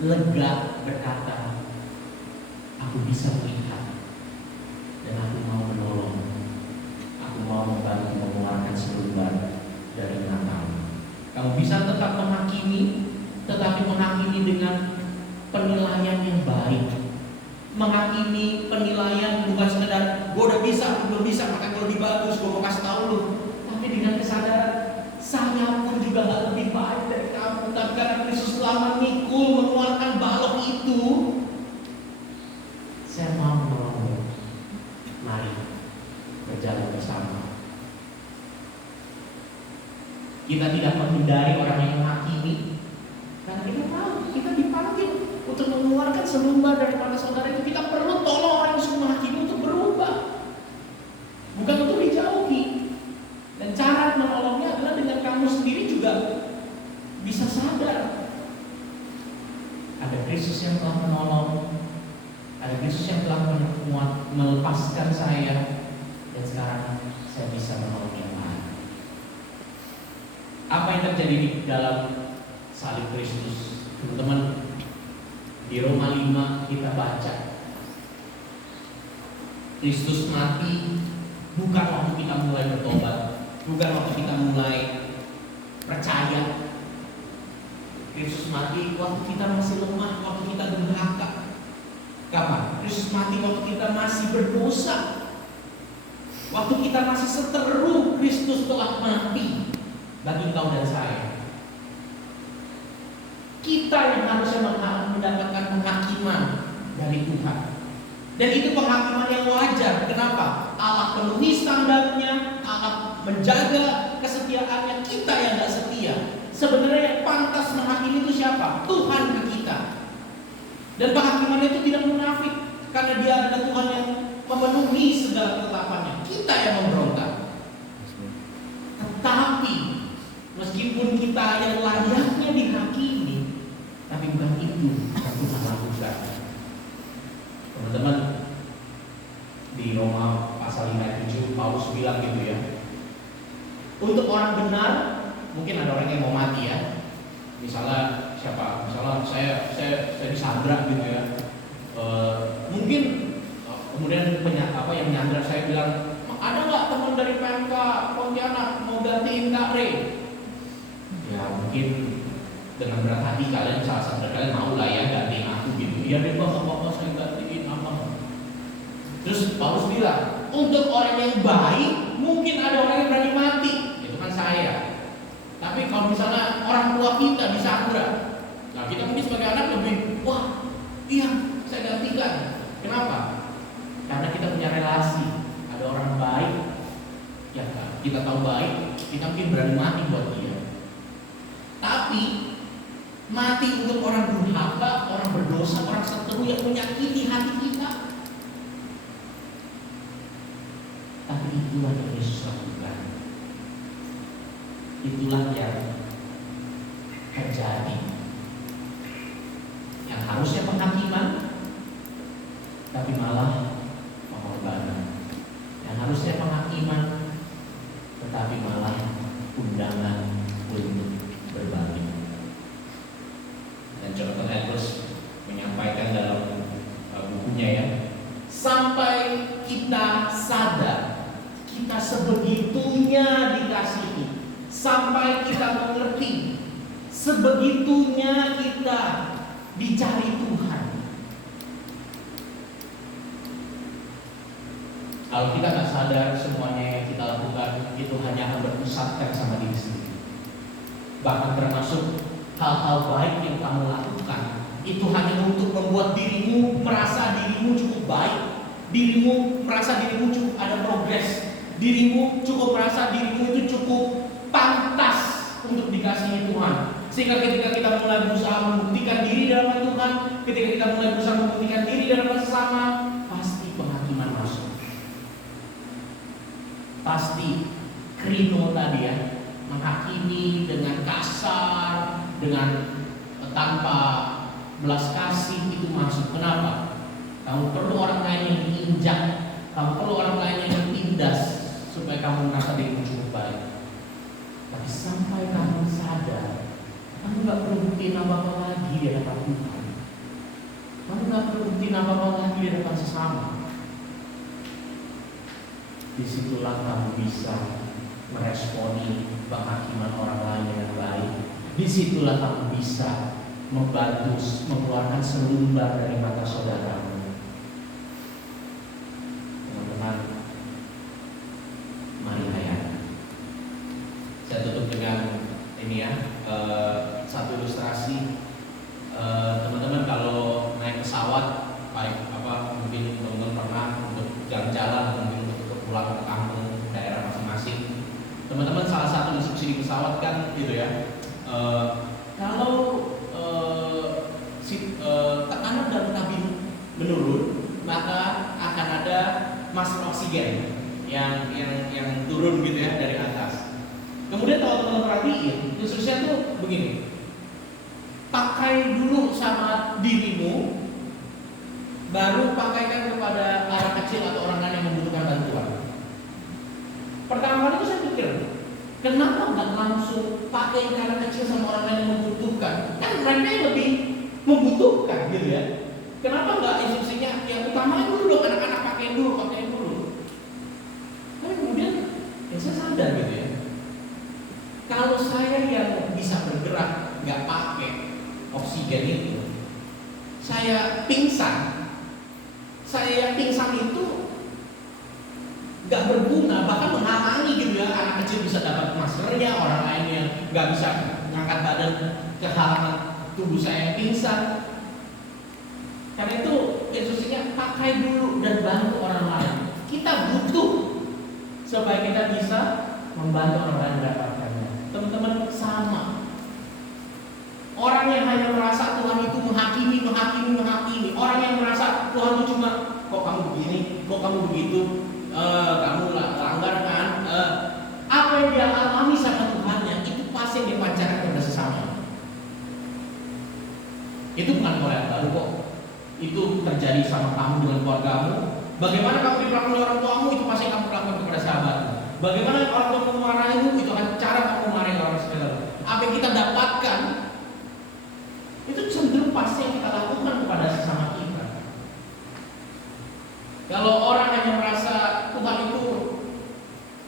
lega berkata, aku bisa melihat dan aku mau menolong, aku mau membantu mengeluarkan selumbar dari matamu. Kamu bisa tetap menghakimi, tetapi menghakimi dengan penilaian yang baik. Menghakimi penilaian bukan sekedar gue udah bisa, gue belum bisa, maka gue lebih bagus, gue mau kasih tahu lu. Tapi dengan kesadaran saya pun juga gak lebih baik dari kamu, tapi karena Kristus telah memikul, mengeluarkan balok itu, saya mau menolongmu. Mari berjalan bersama. Kita tidak menghindari orang yang menghakimi, karena kita tahu kita dipanggil untuk mengeluarkan selumbar dari mata saudara itu. Kita perlu tolong orang yang suka menghakimi untuk berubah, bukan untuk dijauhi. Dan cara menolongnya adalah dengan kamu sendiri juga bisa sadar ada Kristus yang telah menolong, ada Kristus yang telah melepaskan saya, dan sekarang saya bisa menolong yang lain. Apa yang terjadi di dalam salib Kristus, teman-teman? Di Roma 5 kita baca Kristus mati bukan waktu kita mulai bertobat, bukan waktu kita mulai percaya. Kristus mati waktu kita masih lemah, waktu kita durhaka. Kapan? Kristus mati waktu kita masih berdosa, waktu kita masih seteru. Kristus telah mati bagi engkau dan saya. Kita yang harusnya mendapatkan penghakiman dari Tuhan. Dan itu penghakiman yang wajar. Kenapa? Allah penuhi standarnya, Allah menjaga kesetiaannya. Kita yang gak setia. Sebenarnya yang pantas menghakimi itu siapa? Tuhan ke kita. Dan penghakimannya itu tidak munafik, karena dia adalah Tuhan yang memenuhi segala ketetapannya. Kita yang memberontak. Tetapi meskipun kita yang layaknya dihakimi, tapi bukan itu yang Tuhan lakukan. Teman-teman, di Roma pasal 5:7 Paulus bilang gitu ya, untuk orang benar, mungkin ada orang yang mau mati ya. Misalnya siapa? Misalnya saya disandra gitu ya. Mungkin kemudian yang menyandra saya bilang, ada nggak teman dari PMK Pontianak mau gantiin Kak Re? Ya mungkin dengan berat hati kalian, salah satu dari kalian mau lah ya gantiin aku gitu. Iya deh Bang, apa-apa saya gantiin apa. Terus Paulus bilang, untuk orang yang baik mungkin ada orang yang berani mati, itu kan saya. Tapi kalau misalnya orang tua kita disandra, nah kita mungkin sebagai anak lebih, wah iya saya gantikan. Kenapa? Karena kita punya relasi. Ada orang baik, ya kan? Kita tahu baik, kita mungkin berani mati buat dia. Tapi mati untuk orang durhaka, orang berdosa, orang seteru yang menyakiti hati kita, tapi itulah yang Yesus lakukan. Itulah yang terjadi. Yang harusnya penghakiman, tapi malah pengorbanan. Yang harusnya penghakiman, tetapi malah undangan untuk berbagi. Dan Jonathan Edwards menyampaikan dalam bukunya ya, sampai kita sadar kita sebegitunya dikasihi, sampai kita mengerti sebegitunya kita dicari Tuhan. Kalau kita nggak sadar semuanya yang kita lakukan itu hanya akan berpusatkan sama diri sendiri. Bahkan termasuk hal-hal baik yang kamu lakukan itu hanya untuk membuat dirimu merasa dirimu cukup baik, dirimu merasa dirimu cukup ada progres, dirimu cukup merasa dirimu itu cukup pantas untuk dikasihi Tuhan. Sehingga ketika kita mulai berusaha membuktikan diri dalam Tuhan, ketika kita mulai berusaha membuktikan diri dalam sesama, pasti penghakiman masuk. Pasti krino tadi ya, menghakimi dengan kasar, dengan tanpa belas kasih itu masuk. Kenapa? Kamu perlu orang lain yang diinjak, kamu perlu orang lain yang ditindas supaya kamu merasa dirimu cukup baik. Tapi sampai kamu sadar, kamu nggak perlu buktiin apa-apa lagi di hadapan Tuhan. Kamu nggak perlu buktiin apa-apa lagi di hadapan sesama. Disitulah kamu bisa meresponi penghakiman orang lain dengan baik. Disitulah kamu bisa membantu mengeluarkan selumbar dari mata saudaramu. Teman-teman, mari hayat. Saya tutup dengan ini ya, satu ilustrasi. Teman-teman kalau naik pesawat, baik apa mungkin teman-teman pernah untuk jalan-jalan, mungkin untuk pulang ke kampung daerah masing-masing. Teman-teman salah satu instruksi di pesawat kan gitu ya, kalau tekanan dalam kabin menurun, maka akan ada masker oksigen yang turun gitu ya dari atas. Kemudian kalau teman-teman perhatiin, instruksinya tuh begini, pakai dulu sama dirimu, baru pakaikan kepada anak kecil atau orang lain yang membutuhkan bantuan. Pertama kali itu saya pikir, kenapa nggak langsung pakai anak kecil sama orang lain yang membutuhkan? Kan mereka yang lebih membutuhkan gitu ya. Kenapa nggak instruksinya yang utama dulu dong, anak-anak pakai dulu. Tapi kemudian ya saya sadar gitu ya, kalau saya yang bisa bergerak nggak pakai oksigen itu, saya pingsan itu nggak berguna, bahkan menghalangi gitu ya, anak kecil bisa dapat maskernya, orang lain yang nggak bisa ngangkat badan kehalangan tubuh saya yang pingsan. Karena itu instruksinya pakai dulu dan bantu orang lain. Kita butuh supaya kita bisa membantu orang lain mendapatkannya. Teman-teman sama. Orang yang hanya merasa Tuhan itu menghakimi. Orang yang merasa Tuhan itu cuma kok kamu begini, kok kamu begitu, kamu langgar kan. Apa yang dia alami sama Tuhannya itu pasti yang dipancarkan kepada sesama. Itu bukan hal yang baru kok. Itu terjadi sama kamu dengan keluargamu. Bagaimana kamu diperlakukan oleh orang tuamu, itu pasti kamu lakukan kepada sahabatmu. Bagaimana orang tua memarahimu, itu akan cara kamu memarahi orang sekitar. Apa yang kita dapatkan itu cenderung pasti yang kita lakukan kepada sesama kita. Kalau orang hanya merasa Tuhan itu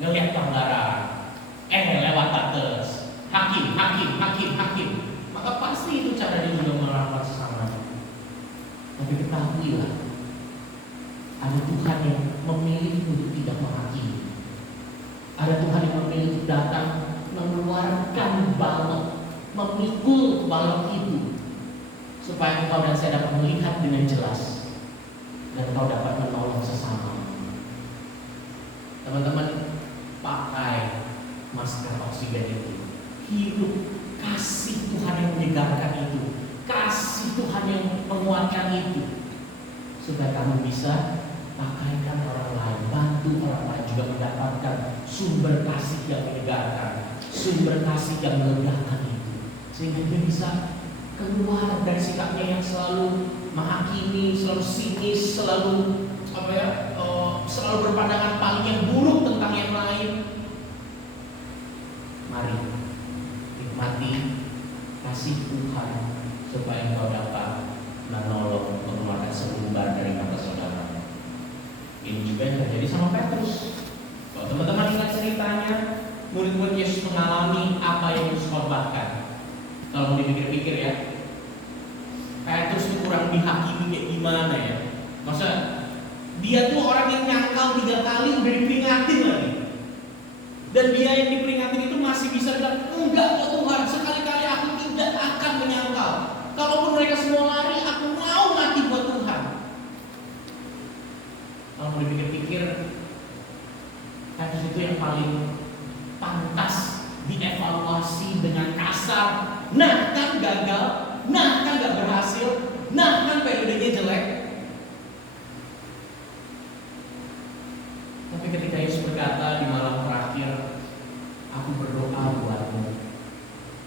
ngelihat pelanggaran, lewat batas, hakim, maka pasti itu cara dia juga merawat sesamanya. Tapi ketahuilah, ada Tuhan yang memilih untuk tidak menghakimi. Ada Tuhan yang memilih untuk datang mengeluarkan balok, memikul balok itu, supaya engkau dan saya dapat melihat dengan jelas dan engkau dapat menolong sesama. Teman-teman, pakai masker oksigen itu, hidup kasih Tuhan yang menyegarkan itu, kasih Tuhan yang menguatkan itu, supaya kamu bisa pakaikan orang lain, bantu orang lain juga mendapatkan sumber kasih yang menyegarkan, sumber kasih yang melegakan itu, sehingga dia bisa keluar dari sikapnya yang selalu menghakimi, selalu sinis, selalu selalu berpandangan paling yang buruk tentang yang lain. Mari nikmati kasih Tuhan supaya engkau dapat menolong, mengeluarkan selembar dari mata saudara. Ini juga yang terjadi sama Petrus. Kalau teman-teman ingat ceritanya, murid-murid Yesus mengalami apa yang Yesus korbankan. Kalau mau dipikir-pikir ya, Petrus itu kurang dihakimi kayak gimana ya? Masa dia tuh orang yang nyangkal 3 kali udah diperingatin lagi, dan dia yang diperingatin itu masih bisa bilang, enggak kok Tuhan, sekali-kali aku tidak akan menyangkal. Kalaupun mereka semua lari, aku mau mati buat Tuhan. Kalau mau dipikir-pikir, Petrus itu yang paling pantas dievaluasi dengan kasar. Nah kan gagal, nah kan gak berhasil, nah kan periodenya jelek. Tapi ketika Yesus berkata di malam terakhir, aku berdoa buatmu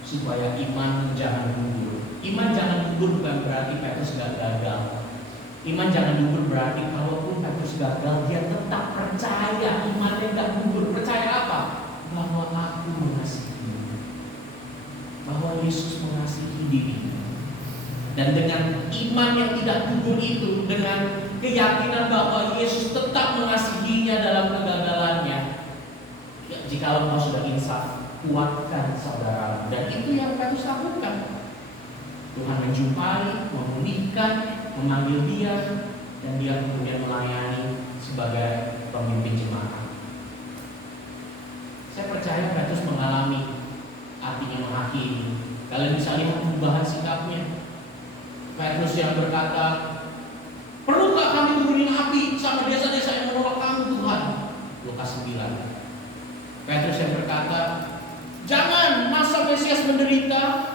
supaya iman jangan gugur. Iman jangan gugur bukan berarti Petrus gak gagal. Iman jangan gugur berarti kalaupun Petrus gagal, dia tetap percaya imannya gak gugur. Percaya apa? Bahwa aku mengasihi, bahwa Yesus mengasihi dirinya. Dan dengan iman yang tidak gugur itu, dengan keyakinan bahwa Yesus tetap mengasihinya dalam kegagalannya, ya, jikalau kau sudah insaf, kuatkan saudara. Dan itu yang Petrus lakukan. Tuhan menjumpai, memulihkan, memanggil dia, dan dia kemudian melayani sebagai pemimpin jemaat. Saya percaya Petrus mengalami artinya menghakimi. Kalian bisa lihat perubahan sikapnya. Petrus yang berkata, perlukah kami turunin api sama desa-desa yang menolak kamu Tuhan? Lukas 9. Petrus yang berkata, jangan, masa Mesias menderita.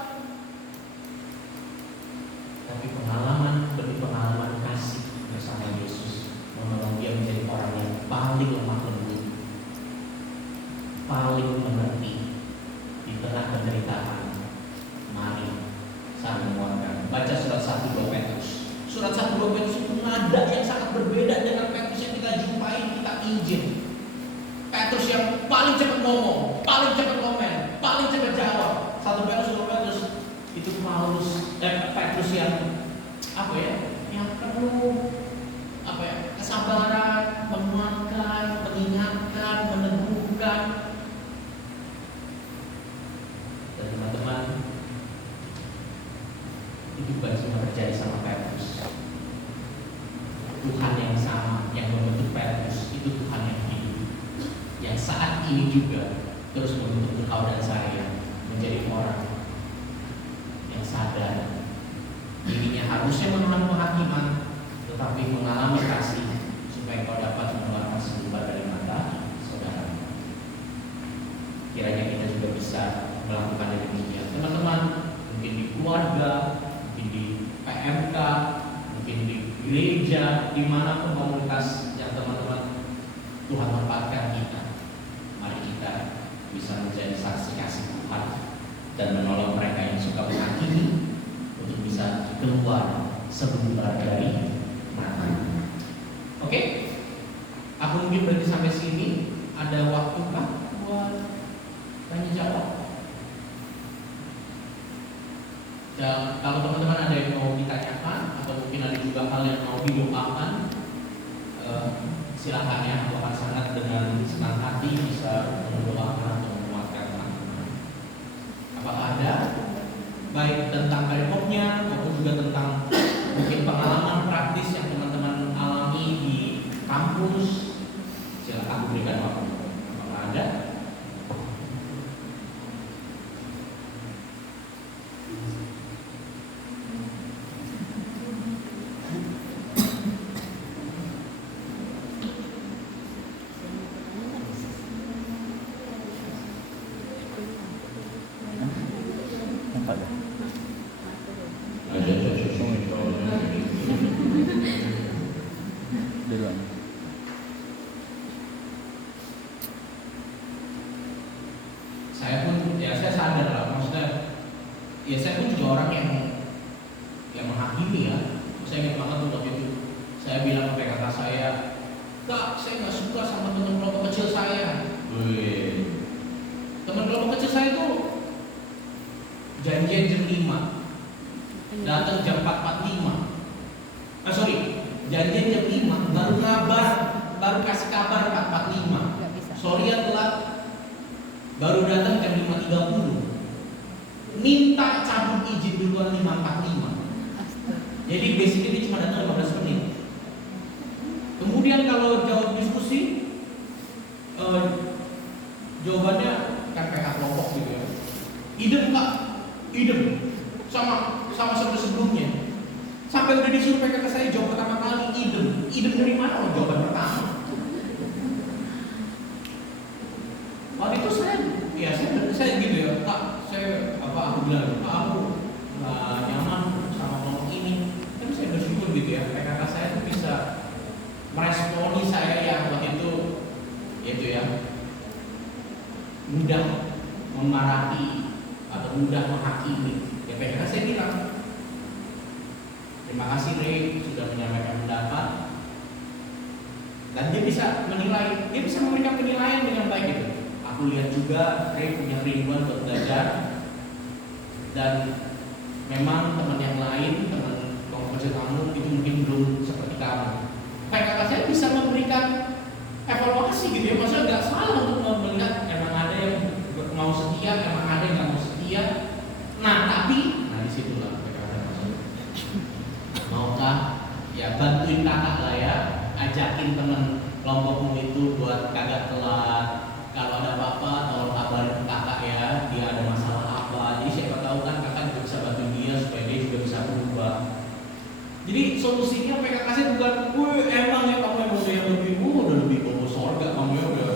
Tapi pengalaman demi pengalaman kasih bersama Yesus menolong dia menjadi orang yang paling lemah lembut, paling mengerti di tengah penderitaan. Mari saling menguatkan. Baca surat 1-2 Petrus. Surat 1-2 Petrus itu nada yang sangat berbeda dengan Petrus yang kita jumpai kita Injil. Petrus yang paling cepat ngomong, paling cepat komen, paling cepat jawab. 1 Petrus 2 Petrus itu Petrus yang yang penuh kesabaran, menguatkan, mengingatkan, meneguhkan. Dan teman-teman, itu bukan cuma terjadi sama Petrus. Tuhan yang sama yang membentuk Petrus itu Tuhan yang hidup, yang saat ini juga terus membentuk engkau dan saya menjadi orang yang sadar dirinya harusnya menolak penghakiman, tetapi mengalami kasih supaya kau dapat mengeluarkan selembar dari mata saudara. Kiranya kita juga bisa melakukan demikian, teman-teman. Mungkin di keluarga, mungkin di PMK, mungkin di gereja, dimanapun komunitas yang teman-teman Tuhan tempatkan kita. Mari kita bisa menjadi saksi kasih Tuhan dan menolong mereka yang suka menghakimi untuk bisa keluar sebentar dari mata. Oke? Aku mungkin berhenti sampai sini. Ada waktu kah buat tanya jawab? Ya, kalau teman-teman ada yang mau ditanyakan atau mungkin ada juga hal yang mau didoakan, silakan ya. Aku akan sangat dengan senang hati bisa mendoakan atau menguatkan teman-teman. Apakah ada? baik tentang perikopnya maupun juga tentang mungkin pengalaman praktis yang teman-teman alami di kampus. Silakan berikan waktu. Apakah ada? Nampak tak? Ada. Duluan. Saya pun ya saya sadar lah, maksudnya ya saya pun juga orang yang menghakimi ya. Saya ingat banget tuh waktu itu saya bilang ke kakak saya, "Kak, saya nggak suka sama teman kelompok kecil saya." Wih, teman kelompok kecil saya tuh janjian jam 5, datang jam 4.45. Janjian jam 5, baru kasih kabar 4.45. Nggak bisa. Sorry ya telat, baru datang jam 5.30. Minta cabut izin duluan 5.45. Jadi basic ini cuma datang 15 menit. Kemudian kalau jawab diskusi, jawabannya kan PK kelompok gitu ya. Idem Kak, idem sama sebelumnya. Sampai udah disuruh PK ke saya jawab pertama kali idem. Idem dari mana? Oh, jawaban pertama. Waktu itu saya gitu ya, Pak, aku bilang, Pak, aku nggak nyaman sama kelompok ini. Tapi saya bersyukur gitu ya, PKK saya tuh bisa meresponi saya yang waktu itu ya mudah memarahi atau mudah menghakimi. Ya PKK saya bilang, terima kasih Rey sudah menyampaikan pendapat. Dan dia bisa menilai, dia bisa memberikan penilaian dengan baik gitu. Aku lihat juga Rey punya kerinduan buat belajar. Dan memang teman yang lain, teman kelompok kecil kamu itu mungkin belum seperti kamu. PKK saya bisa memberikan evaluasi gitu ya. Maksudnya nggak salah untuk melihat emang ada yang mau setia, emang ada yang nggak mau setia. Nah disitulah PKK saya masuk. Maukah ya bantuin kakak lah ya, ajakin teman kelompokmu itu buat kagak telat. Kalau ada apa-apa tolong kabarin kakak ya, dia ada masalah apa. Jadi siapa tahu kan kakak juga bisa bantu dia supaya dia juga bisa berubah. Jadi solusinya PKK saya bukan, emang ya kamu emang udah yang udah lebih bobo sorga, kamu ya udah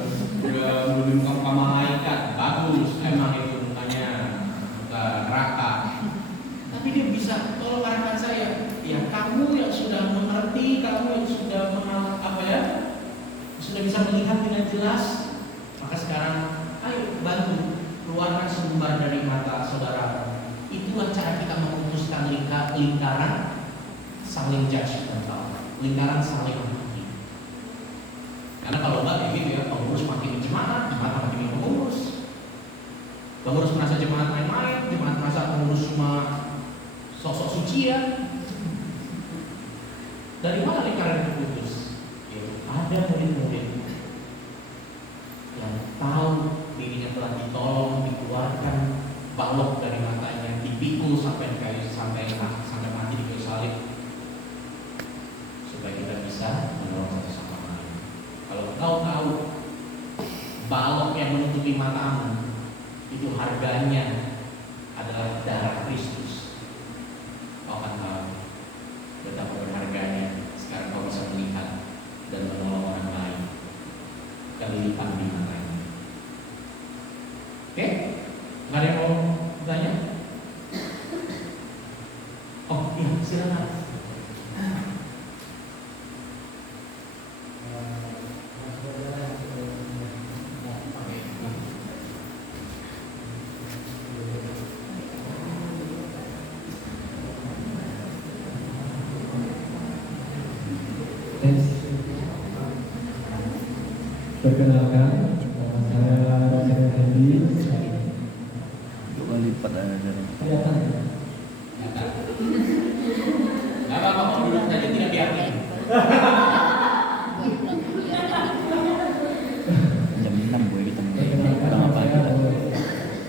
lebih muka malaikat, bagus, emang itu mukanya muka neraka. Tapi dia bisa tolong arahkan saya, ya kamu yang sudah mengerti, kamu yang sudah sudah bisa melihat dengan jelas, maka sekarang ayo bantu keluarkan sumber dari mata saudara. Itulah cara kita memutuskan lingkaran saling judgmental, lingkaran saling menghakimi. Karena kalau enggak kayak gitu ya, pengurus makin jemaat makin pengurus. Pengurus merasa jemaat main-main, jemaat merasa pengurus cuma sosok suci ya. Dari mana lingkaran itu putus? Ada murid-murid yang tahu dirinya telah ditolong, dikeluarkan balok dari matanya, dipikul sampai mati di kayu salib, supaya kita bisa menolong satu sama lain. Kalau kau tahu balok yang menutupi matamu itu harganya adalah darah Kristus, kau akan tahu betapa berharganya sekarang kau bisa melihat dan menolong orang lain kelilipan di matanya. Oke? Nggak ada yang mau tanya? Oh iya, silakan. Perkenalkan, nama saya Hendy. Coba lipat aja dari. Kelihatan ya? Gak apa-apa, kamu duduk saja, tidak diartikan. Jam 6 gue kita mulai. Perkenalkan, Pertama nama pagi saya kita Boy.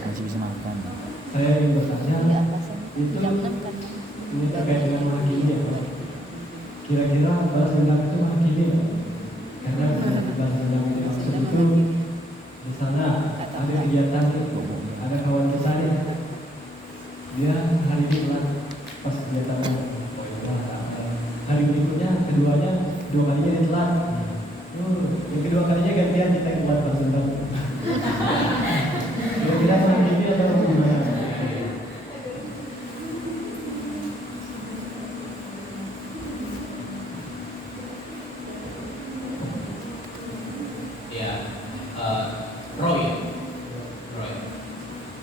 masih bisa makan. Saya ingin bertanya, ini terkait dengan menghakimi ya Pak. Kira-kira balas dendam itu menghakimi ya? Karena balas dendam yang dimaksud itu di sana ada kegiatan itu, ada kawan kita nih, dia hari ini telat pas kegiatan hari berikutnya keduanya dua kalinya dia telat. Yang kedua kalinya gantian kita yang buat balas dendam. Kira-kira menghakimi atau gimana? Ya, Roy.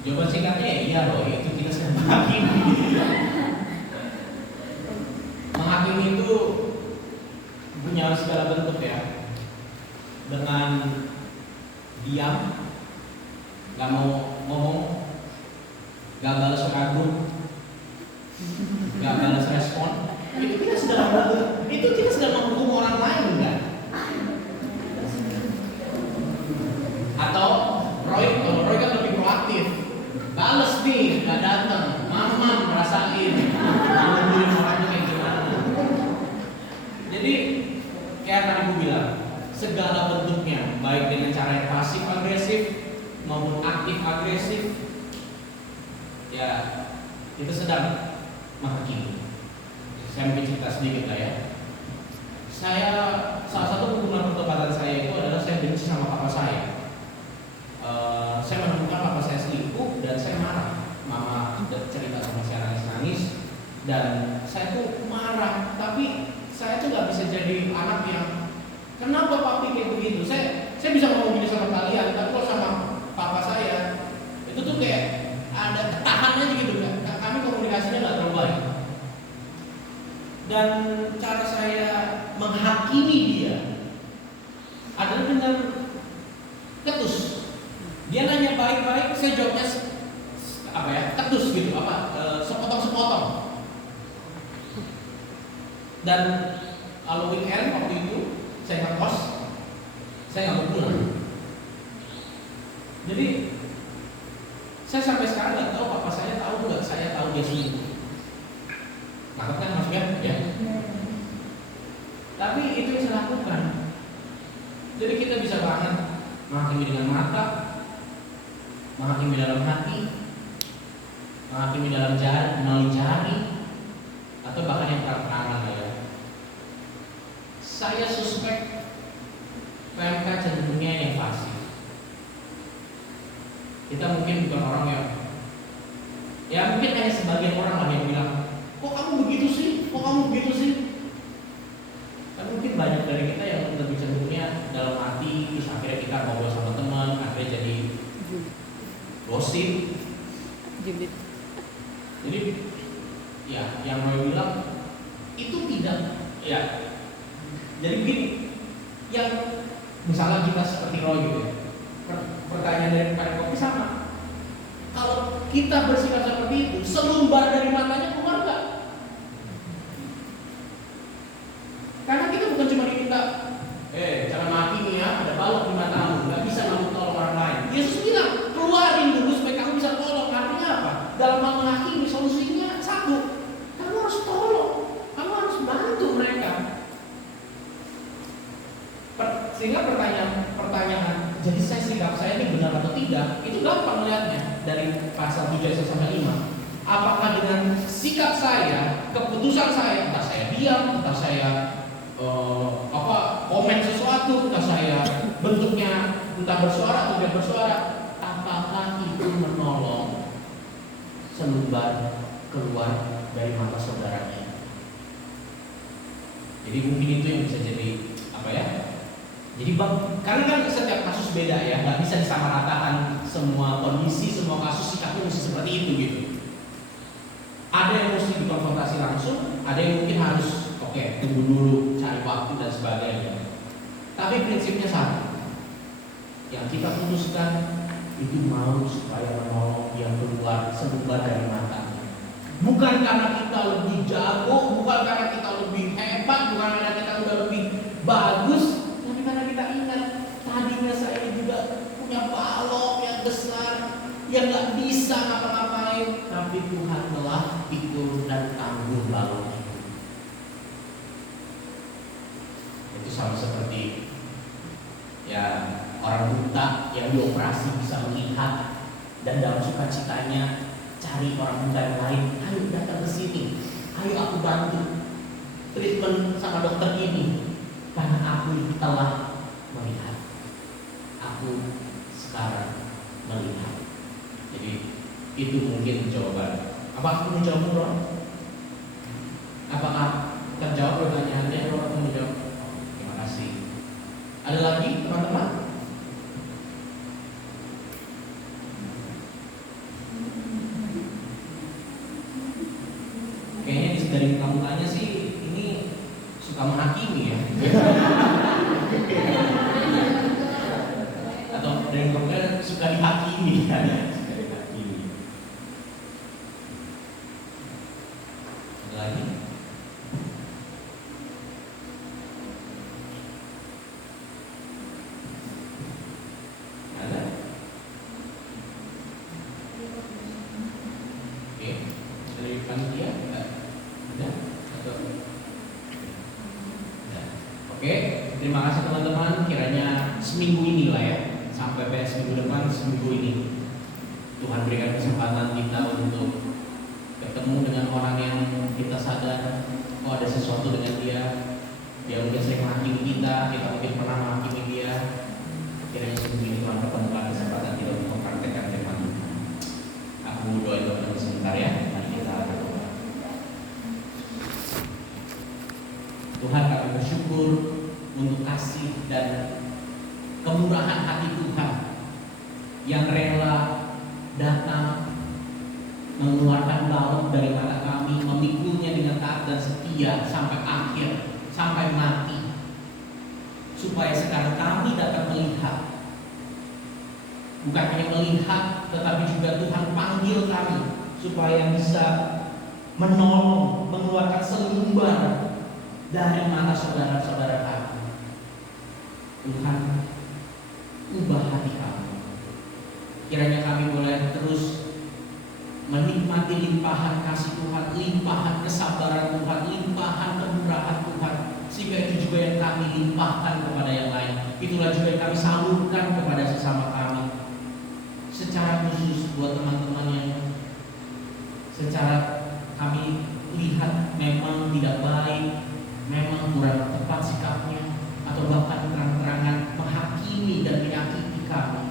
Jawaban singkatnya ya iya Roy, itu kita sedang menghakimi. Menghakimi itu punya segala bentuk ya. Dengan diam, nggak mau ngomong, nggak balas kagum, nggak balas respon, itu kita sedang menghukum orang lain kan? Atau Roy kan lebih proaktif, balas nih, nggak datang, mama merasain, nungguin orang itu kayak gimana. Jadi kayak tadi gue bilang, segala bentuknya, baik dengan cara yang pasif agresif maupun aktif agresif, ya kita sedang menghakimi. Saya mungkin cerita sedikit lah ya. Saya salah satu hubungan pertobatan saya itu adalah saya benci sama papa saya. Saya menemukan papa saya selingkuh dan saya marah. Mama cerita sama saya nangis dan saya tuh marah. Tapi saya tuh nggak bisa jadi anak yang kenapa papi kayak begitu. Saya bisa ngomong gini sama kalian, tapi kalau sama papa saya itu tuh kayak ada ketahannya gitu kan. Kami komunikasinya nggak terlalu baik. Dan cara saya menghakimi dia adalah dengan ketus. Dia nanya baik-baik, saya jawabnya ketus gitu, sepotong-sepotong. Dan kalau weekend waktu itu saya ngekos, saya nggak mau pulang. Jadi saya sampai sekarang nggak tahu papa saya tahu nggak saya tahu dia selingkuh. Nangkep kan maksudnya? Ya. Tapi itu yang saya lakukan. Jadi kita bisa banget menghakimi dengan mata, menghakimi dalam hati, menghakimi dalam jari, melalui jari, atau bahkan yang terang-terangan ya. Saya suspek PMK cenderungnya yang pasif. Kita mungkin bukan orang yang, ya mungkin hanya sebagian orang lah yang bilang, kok kamu begitu sih? Kok kamu begitu sih? Kan mungkin banyak dari kita yang lebih cenderungnya dalam hati, terus akhirnya kita ngobrol sama teman, akhirnya jadi gosip. Jadi ya yang mau bilang itu tidak ya. Jadi begini, yang misalnya kita seperti Roy gitu ya, pertanyaan dari Pak Kopi sama. Kalau kita bersikap seperti itu, selumbar dari matanya keluar nggak? Karena kita bukan cuma diminta, jangan menghakimi ya, ada balok di matamu, nggak bisa kamu tolong orang lain. Yesus bilang, keluarin dulu supaya kamu bisa tolong. Artinya apa? Dalam hal menghakimi solusinya satu, kamu harus tolong, kamu harus bantu mereka. Sehingga pertanyaan, jadi sikap saya ini benar atau tidak, itu gampang melihatnya dari pasal 7 ayat sampai 5. Apakah dengan sikap saya, keputusan saya, entah saya diam, entah saya komen sesuatu, entah saya bentuknya entah bersuara atau tidak bersuara, apakah itu menolong selumbar keluar dari mata saudaranya? Jadi mungkin itu yang bisa jadi jadi karena kan setiap kasus beda ya, nggak bisa disamaratakan semua kondisi, semua kasus sikapnya mesti seperti itu gitu. Ada yang mesti dikonfrontasi langsung, ada yang mungkin harus tunggu dulu, cari waktu dan sebagainya. Tapi prinsipnya sama. Yang kita putuskan itu mau supaya menolong yang keluar selumbar dari mata. Bukan karena kita lebih jago, bukan karena kita lebih hebat, bukan karena kita udah lebih bagus. Karena kita ingat tadinya saya juga punya balok yang besar yang nggak bisa ngapa-ngapain, tapi Tuhan telah pikul dan tanggung laut itu sama seperti ya orang buta yang dioperasi bisa melihat dan dalam sukacitanya cari orang buta yang lain, ayo datang ke sini, ayo aku bantu treatment sama dokter ini karena aku telah melihat, aku sekarang melihat. Jadi itu mungkin jawaban. Apakah kamu menjawab, bro? Apakah terjawab pertanyaannya, bro? Kamu menjawab? Terima kasih. Ada lagi teman-teman? Kayaknya dari kamu tanya sih ini suka menghakimi ya. Atau dari kamu suka dihakimi ya. Lagi ada? Oke, dari panitia ada? Atau? Ada. Oke, terima kasih teman-teman. Kiranya seminggu ini lah ya, sampai PS minggu depan, seminggu ini Tuhan berikan kesempatan kita untuk ketemu dengan orang yang kita sadar oh ada sesuatu dengan dia mungkin sering menghakimi kita mungkin pernah menghakimi dia. Kiranya seminggu ini Tuhan pertemukan kesempatan kita untuk mempraktekkan firman Tuhan. Aku doain teman-teman sebentar ya. Mari kita berdoa. Tuhan, kami bersyukur untuk kasih dan kemurahan hati Tuhan yang rela datang mengeluarkan laut dari mata kami, memikulnya dengan taat dan setia sampai akhir, sampai mati, supaya sekarang kami dapat melihat. Bukan hanya melihat, tetapi juga Tuhan panggil kami supaya bisa menolong, mengeluarkan selumbar dari mata saudara-saudara kami. Tuhan, ubah hati kami. Kiranya kami boleh terus menikmati limpahan kasih Tuhan, limpahan kesabaran Tuhan, limpahan kemurahan Tuhan, sehingga itu juga yang kami limpahkan kepada yang lain. Itulah juga yang kami salurkan kepada sesama kami. Secara khusus buat teman-teman yang secara kami lihat memang tidak baik, memang kurang tepat sikapnya, atau bahkan terang-terangan menghakimi dan menyakiti kami.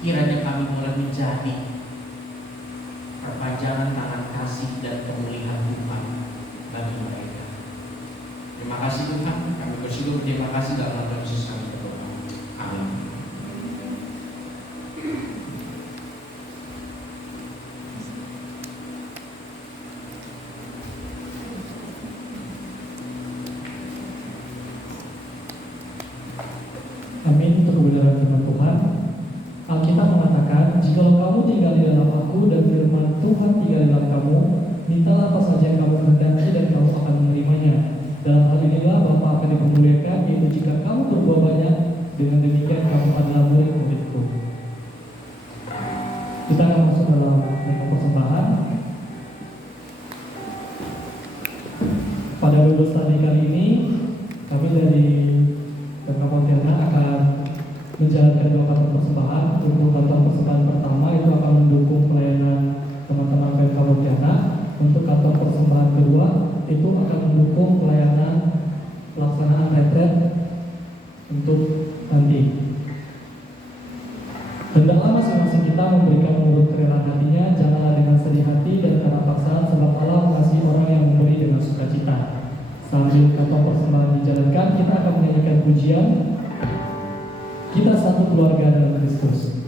Kiranya kami boleh menjadi perpanjangan tangan kasih dan pemulihan Tuhan bagi mereka. Terima kasih Tuhan, kami bersyukur, terima kasih dalam nama Yesus kami berdoa. Amin. Amin untuk kebenaran firman Tuhan. Alkitab mengatakan, jikalau kamu tinggal di dalam aku dan firman Tuhan tinggal di dalam kamu, mintalah apa saja yang kamu kehendaki dan kamu akan menerimanya. Dalam hal inilah Bapa akan dipermuliakan, yaitu jika kamu berbuat banyak, dengan demikian kamu adalah murid-muridku. Kita akan masuk dalam persembahan. Pada Lulus tadi kali ini, kami dari Pemkab Pontianak akan menjalankan dua kantor persembahan. Untuk kantor persembahan pertama itu akan mendukung pelayanan teman-teman Pemkab Pontianak. Untuk kantor persembahan kedua itu akan mendukung pelayanan pelaksanaan retret untuk nanti. Hendaklah masing-masing kita memberikan menurut kerelaan hatinya, janganlah dengan sedih hati dan karena paksaan, sebab Allah mengasihi orang yang memberi dengan sukacita. Sambil kantor persembahan dijalankan, kita akan menyanyikan pujian Kita Satu Keluarga dalam Kristus.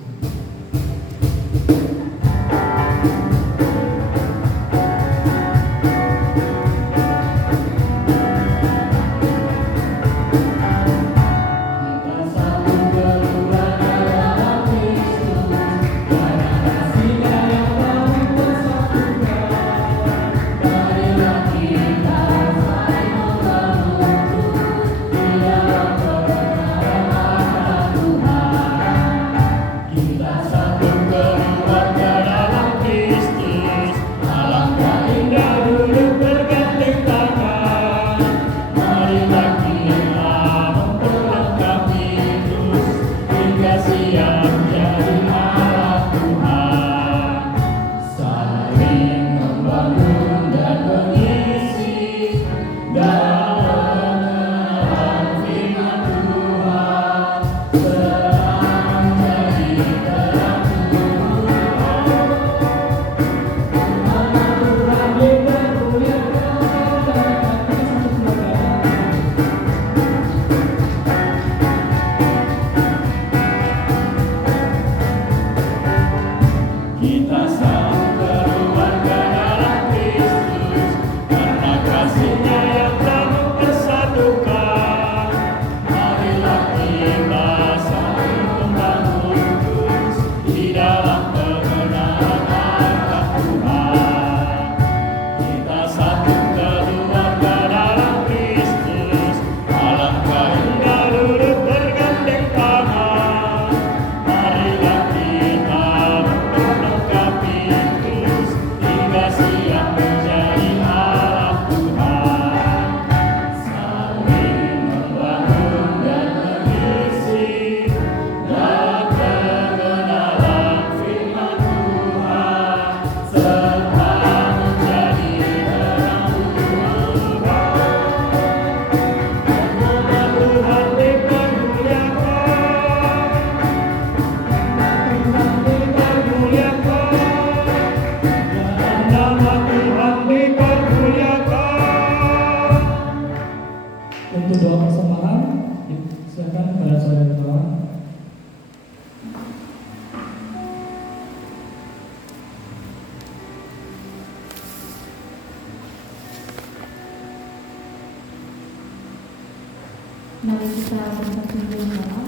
Mari kita bersatu berdoa.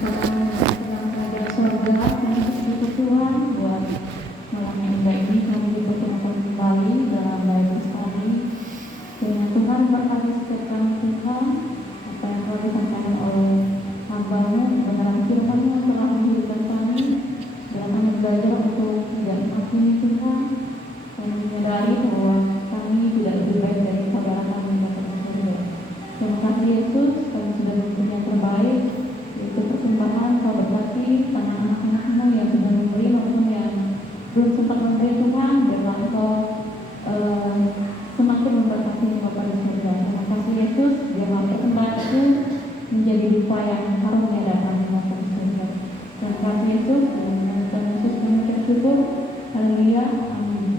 Dalam kerajaan surga, kami bersyukur Tuhan buat malam yang indah ini kami dipertemukan kembali dalam Bible study. Dengan Tuhan berkati setiap kami Tuhan, apa yang telah disampaikan oleh hamba-Mu, kebenaran firman-Mu telah menghidupkan kami. Dan kami belajar untuk tidak menghakimi Tuhan, dan menyadari bahwa kami tidak lebih baik dari saudara kami yang dalam surga. Terima kasih Yesus, kami sudah mempunyai yang terbaik, yaitu persembahan Kau berkati tanah anak-anak-Mu yang sudah memberi maupun yang belum sempat memberi Tuhan, biarlah Engkau semakin memberkati Bapak di surga. Terima kasih Yesus, biarlah persembahan itu menjadi dupa yang harum yang datang di Bapak di surga. Terima kasih Yesus, dan Yesus mengucap syukur. Haleluya, amin.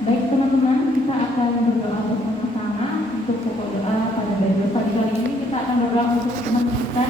Baik teman-teman, kita akan berdoa bersama-sama untuk pokok doa pada Bible study kali ini. Kita akan berdoa untuk teman kita